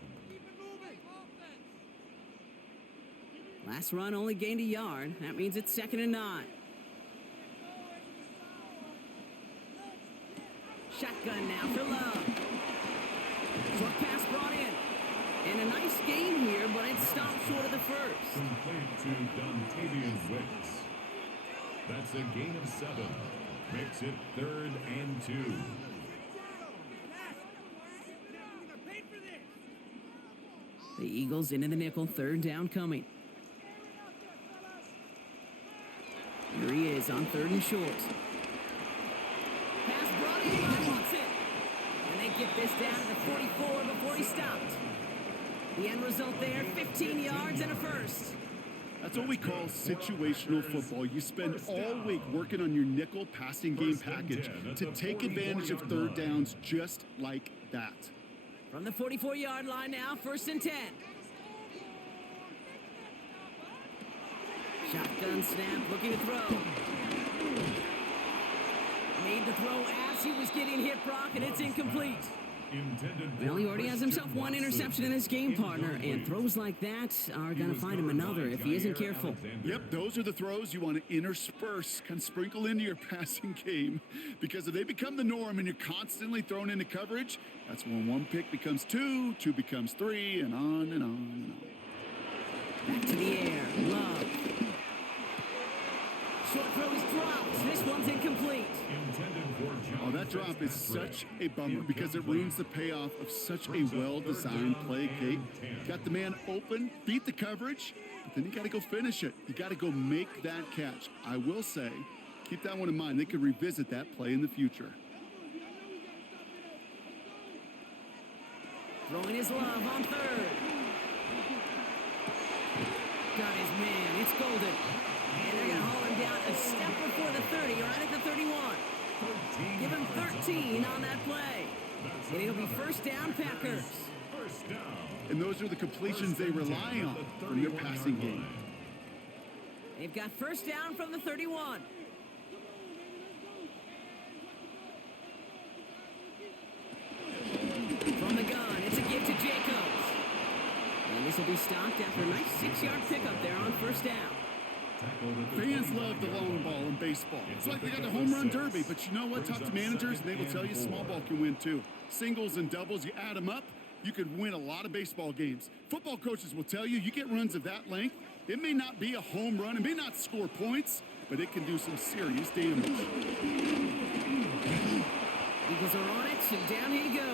Last run only gained a yard. That means it's 2nd and 9. Shotgun now for Love. Short pass brought in. And a nice game here, but it stopped short of the first. Complete to Dontavian Wicks. That's a gain of 7. Makes it 3rd and 2. The Eagles into the nickel, 3rd down coming. Here he is on 3rd and short. Pass brought in by Watson. And they get this down to the 44 before he stopped. The end result there, 15 yards and a first. That's what we call situational football. You spend all week working on your nickel passing game package to take advantage of 3rd downs just like that. From the 44-yard line now, 1st and 10. Shotgun snap, looking to throw. Made the throw as he was getting hit, Brock, and it's incomplete. Well, he already has himself one interception in this game, partner, and throws like that are going to find him another if he isn't careful. Yep, those are the throws you want to intersperse, kind of sprinkle into your passing game, because if they become the norm and you're constantly thrown into coverage, that's when 1 pick becomes 2, 2 becomes 3, and on and on and on. Back to the air, Love. Short throw is dropped. This one's incomplete. Oh, that drop is such a bummer because it ruins the payoff of such a well-designed play, Kate. Got the man open, beat the coverage, but then you got to go finish it. You got to go make that catch. I will say, keep that one in mind. They could revisit that play in the future. Throwing his Love on 3rd. Got his man. It's Golden. And they're going to haul him down a step before the 30, right at the 31. Give him 13 on that play. And it'll be 1st down, Packers. And those are the completions they rely on from their passing game. They've got 1st down from the 31. From the gun, it's a give to Jacobs. And this will be stopped after a nice 6-yard pickup there on 1st down. Fans love the long ball in baseball. It's like they got the home run derby, but you know what? Talk to managers and they will tell you small ball can win too. Singles and doubles, you add them up, you could win a lot of baseball games. Football coaches will tell you, you get runs of that length, it may not be a home run, it may not score points, but it can do some serious damage. Eagles are on it, and down he goes.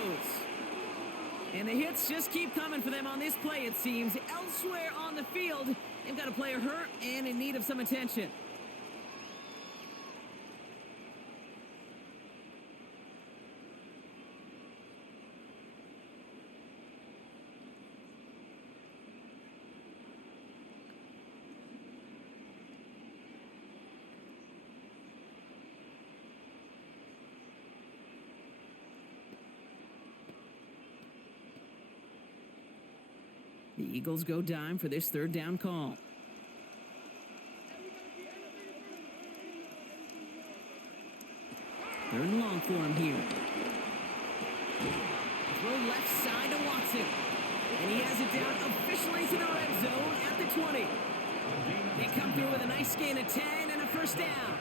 And the hits just keep coming for them on this play, it seems. Elsewhere on the field, they've got a player hurt and in need of some attention. The Eagles go dime for this 3rd down call. Third and long for him here. Throw left side to Watson. And he has it down officially to the red zone at the 20. They come through with a nice gain of 10 and a 1st down.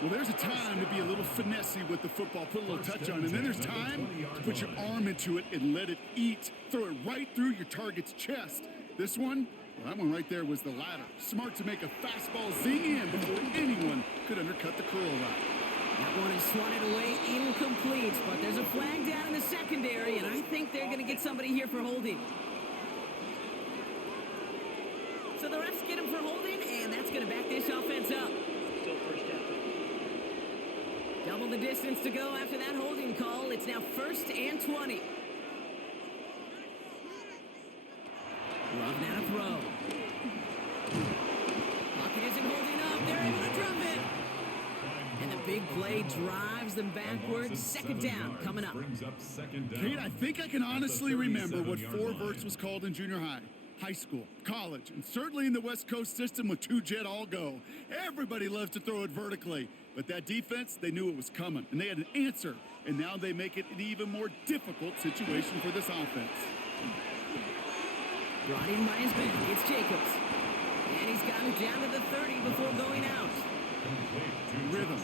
Well, there's a time to be a little finessey with the football, put a little touch on it. And then there's time to put your arm into it and let it eat. Throw it right through your target's chest. This one, well, that one right there was the latter. Smart to make a fastball zing in before anyone could undercut the curl route. That one is swatted away, incomplete. But there's a flag down in the secondary, and I think they're going to get somebody here for holding. So the refs get him for holding, and that's going to back this offense up. Still 1st down. Double the distance to go after that holding call. It's now 1st and 20. Love now to throw. Pocket isn't holding up. They're able to drop it. And the big play drives them backwards. Second down coming up. Kate, I think I can honestly remember what four verts was called in junior high, high school, college, and certainly in the West Coast system with two-jet all-go. Everybody loves to throw it vertically, but that defense, they knew it was coming, and they had an answer, and now they make it an even more difficult situation for this offense. Brought in by his back, it's Jacobs. And he's got it down to the 30 before going out. Rhythm.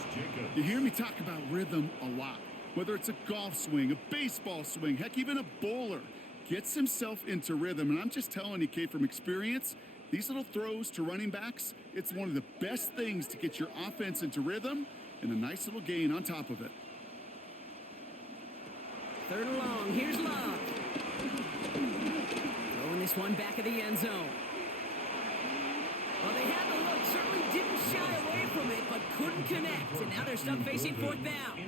You hear me talk about rhythm a lot. Whether it's a golf swing, a baseball swing, heck, even a bowler gets himself into rhythm. And I'm just telling you, Kate, from experience, these little throws to running backs, it's one of the best things to get your offense into rhythm and a nice little gain on top of it. 3rd and long. Here's Love. Throwing this one back of the end zone. Well, they had the look, certainly didn't shy away from it, but couldn't connect. And now they're stuck facing 4th down.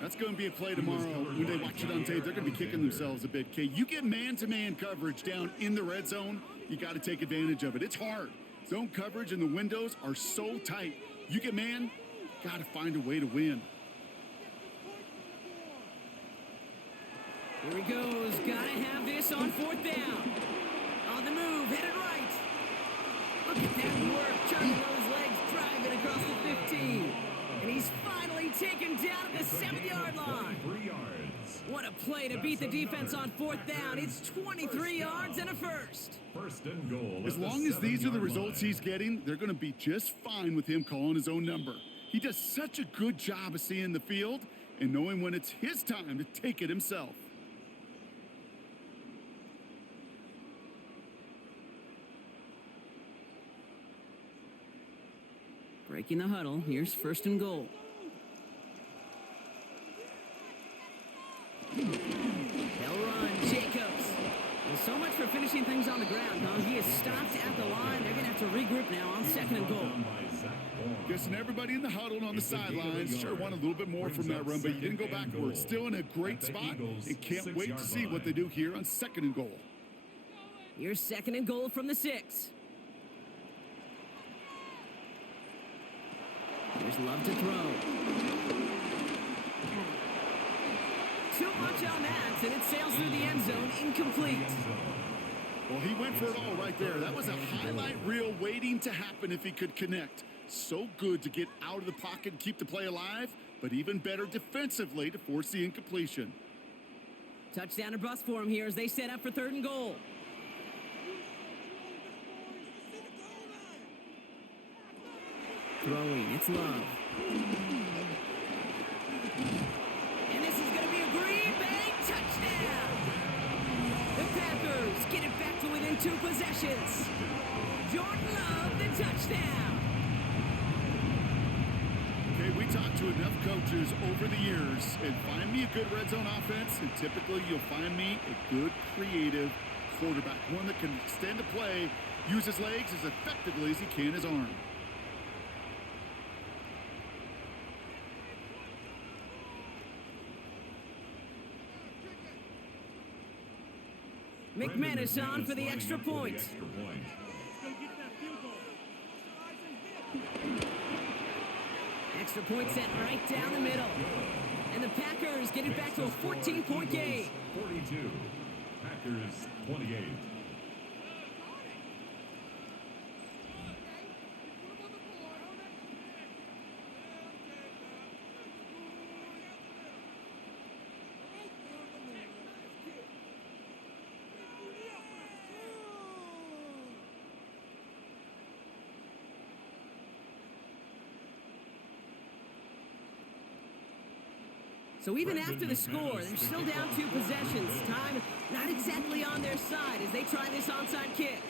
That's going to be a play tomorrow. When they watch it on tape, they're going to be kicking themselves a bit. Kate, you get man-to-man coverage down in the red zone, you got to take advantage of it. It's hard. Zone coverage and the windows are so tight. You get man, got to find a way to win. Here he goes. Got to have this on 4th down. On the move, headed right. Look at that work, charging those legs, driving across the 15. And he's finally taken down at the 7-yard line. What a play to beat the defense on 4th down. It's 23 yards and a first. First and goal. As long as these are the results he's getting, they're going to be just fine with him calling his own number. He does such a good job of seeing the field and knowing when it's his time to take it himself. Breaking the huddle. Here's 1st and goal. They'll run. Jacobs. Well, so much for finishing things on the ground, huh? He is stopped at the line. They're going to have to regroup now on 2nd and goal. Guessing everybody in the huddle and on the sidelines sure want a little bit more from that run, but you didn't go backwards. Still in a great spot and can't wait to see what they do here on 2nd and goal. Here's 2nd and goal from the 6. There's Love to throw. Too much on that, and it sails through the end zone, incomplete. Well, he went for it all right there. That was a highlight reel waiting to happen if he could connect. So good to get out of the pocket and keep the play alive, but even better defensively to force the incompletion. Touchdown or bust for him here as they set up for 3rd and goal. Throwing, it's Love. And this is going to be a Green Bay touchdown. The Packers get it back to within 2 possessions. Jordan Love, the touchdown. Okay, we talked to enough coaches over the years, and find me a good red zone offense, and typically you'll find me a good creative quarterback, one that can extend the play, use his legs as effectively as he can his arm. McManus on for the extra point. Extra point set right down the middle. And the Packers get it back to a 14-point game. 42. Packers 28. So even after the score, they're still down 2 possessions. Time not exactly on their side as they try this onside kick.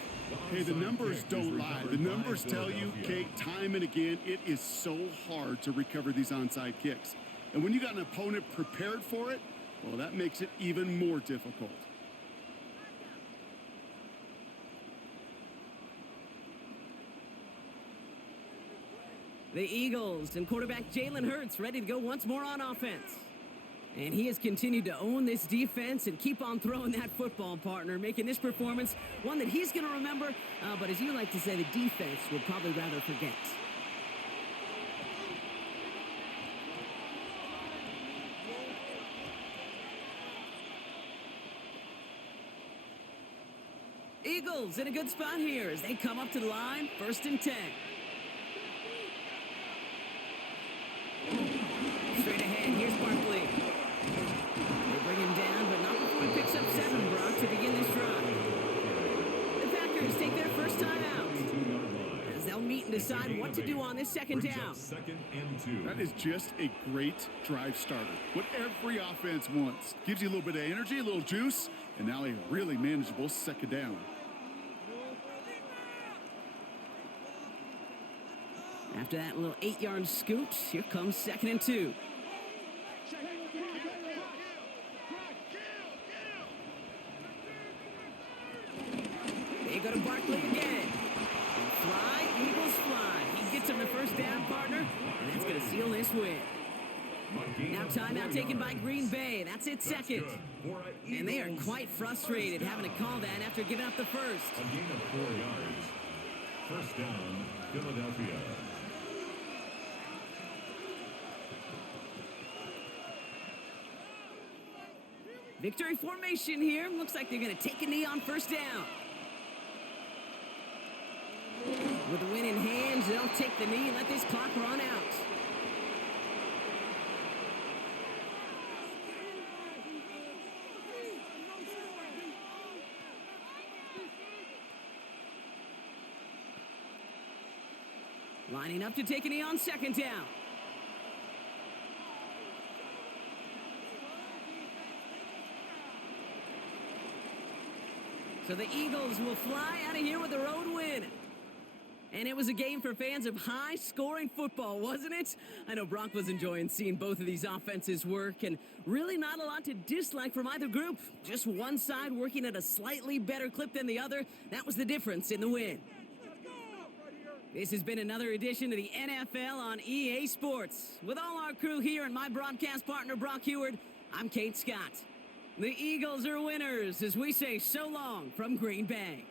Hey, the numbers don't lie. The numbers tell you, Kate, time and again, it is so hard to recover these onside kicks. And when you got an opponent prepared for it, well, that makes it even more difficult. The Eagles and quarterback Jalen Hurts ready to go once more on offense. And he has continued to own this defense and keep on throwing that football, partner, making this performance one that he's going to remember, but as you like to say, the defense would probably rather forget. Eagles in a good spot here as they come up to the line, 1st and 10. Straight ahead, here's Barkley. They bring him down, but not before he picks up 7, Brock, to begin this drive. The Packers take their first time out as they'll meet and decide what to do on this 2nd down. 2nd and 2. That is just a great drive starter. What every offense wants. Gives you a little bit of energy, a little juice, and now a really manageable 2nd down. After that little 8-yard scoot, here comes 2nd and 2. They go to Barkley again. And fly, Eagles fly. He gets him the first down, partner, and that's going to seal this win. Now timeout taken by Green Bay. That's it, 2nd. And they are quite frustrated having to call that after giving up the first. A gain of 4 yards. 1st down, Philadelphia. Victory formation here. Looks like they're going to take a knee on 1st down. With the win in hand, they'll take the knee and let this clock run out. Lining up to take a knee on 2nd down. So the Eagles will fly out of here with the road win. And it was a game for fans of high-scoring football, wasn't it? I know Brock was enjoying seeing both of these offenses work, and really not a lot to dislike from either group. Just one side working at a slightly better clip than the other. That was the difference in the win. This has been another edition of the NFL on EA Sports. With all our crew here and my broadcast partner, Brock Heward, I'm Kate Scott. The Eagles are winners as we say so long from Green Bay.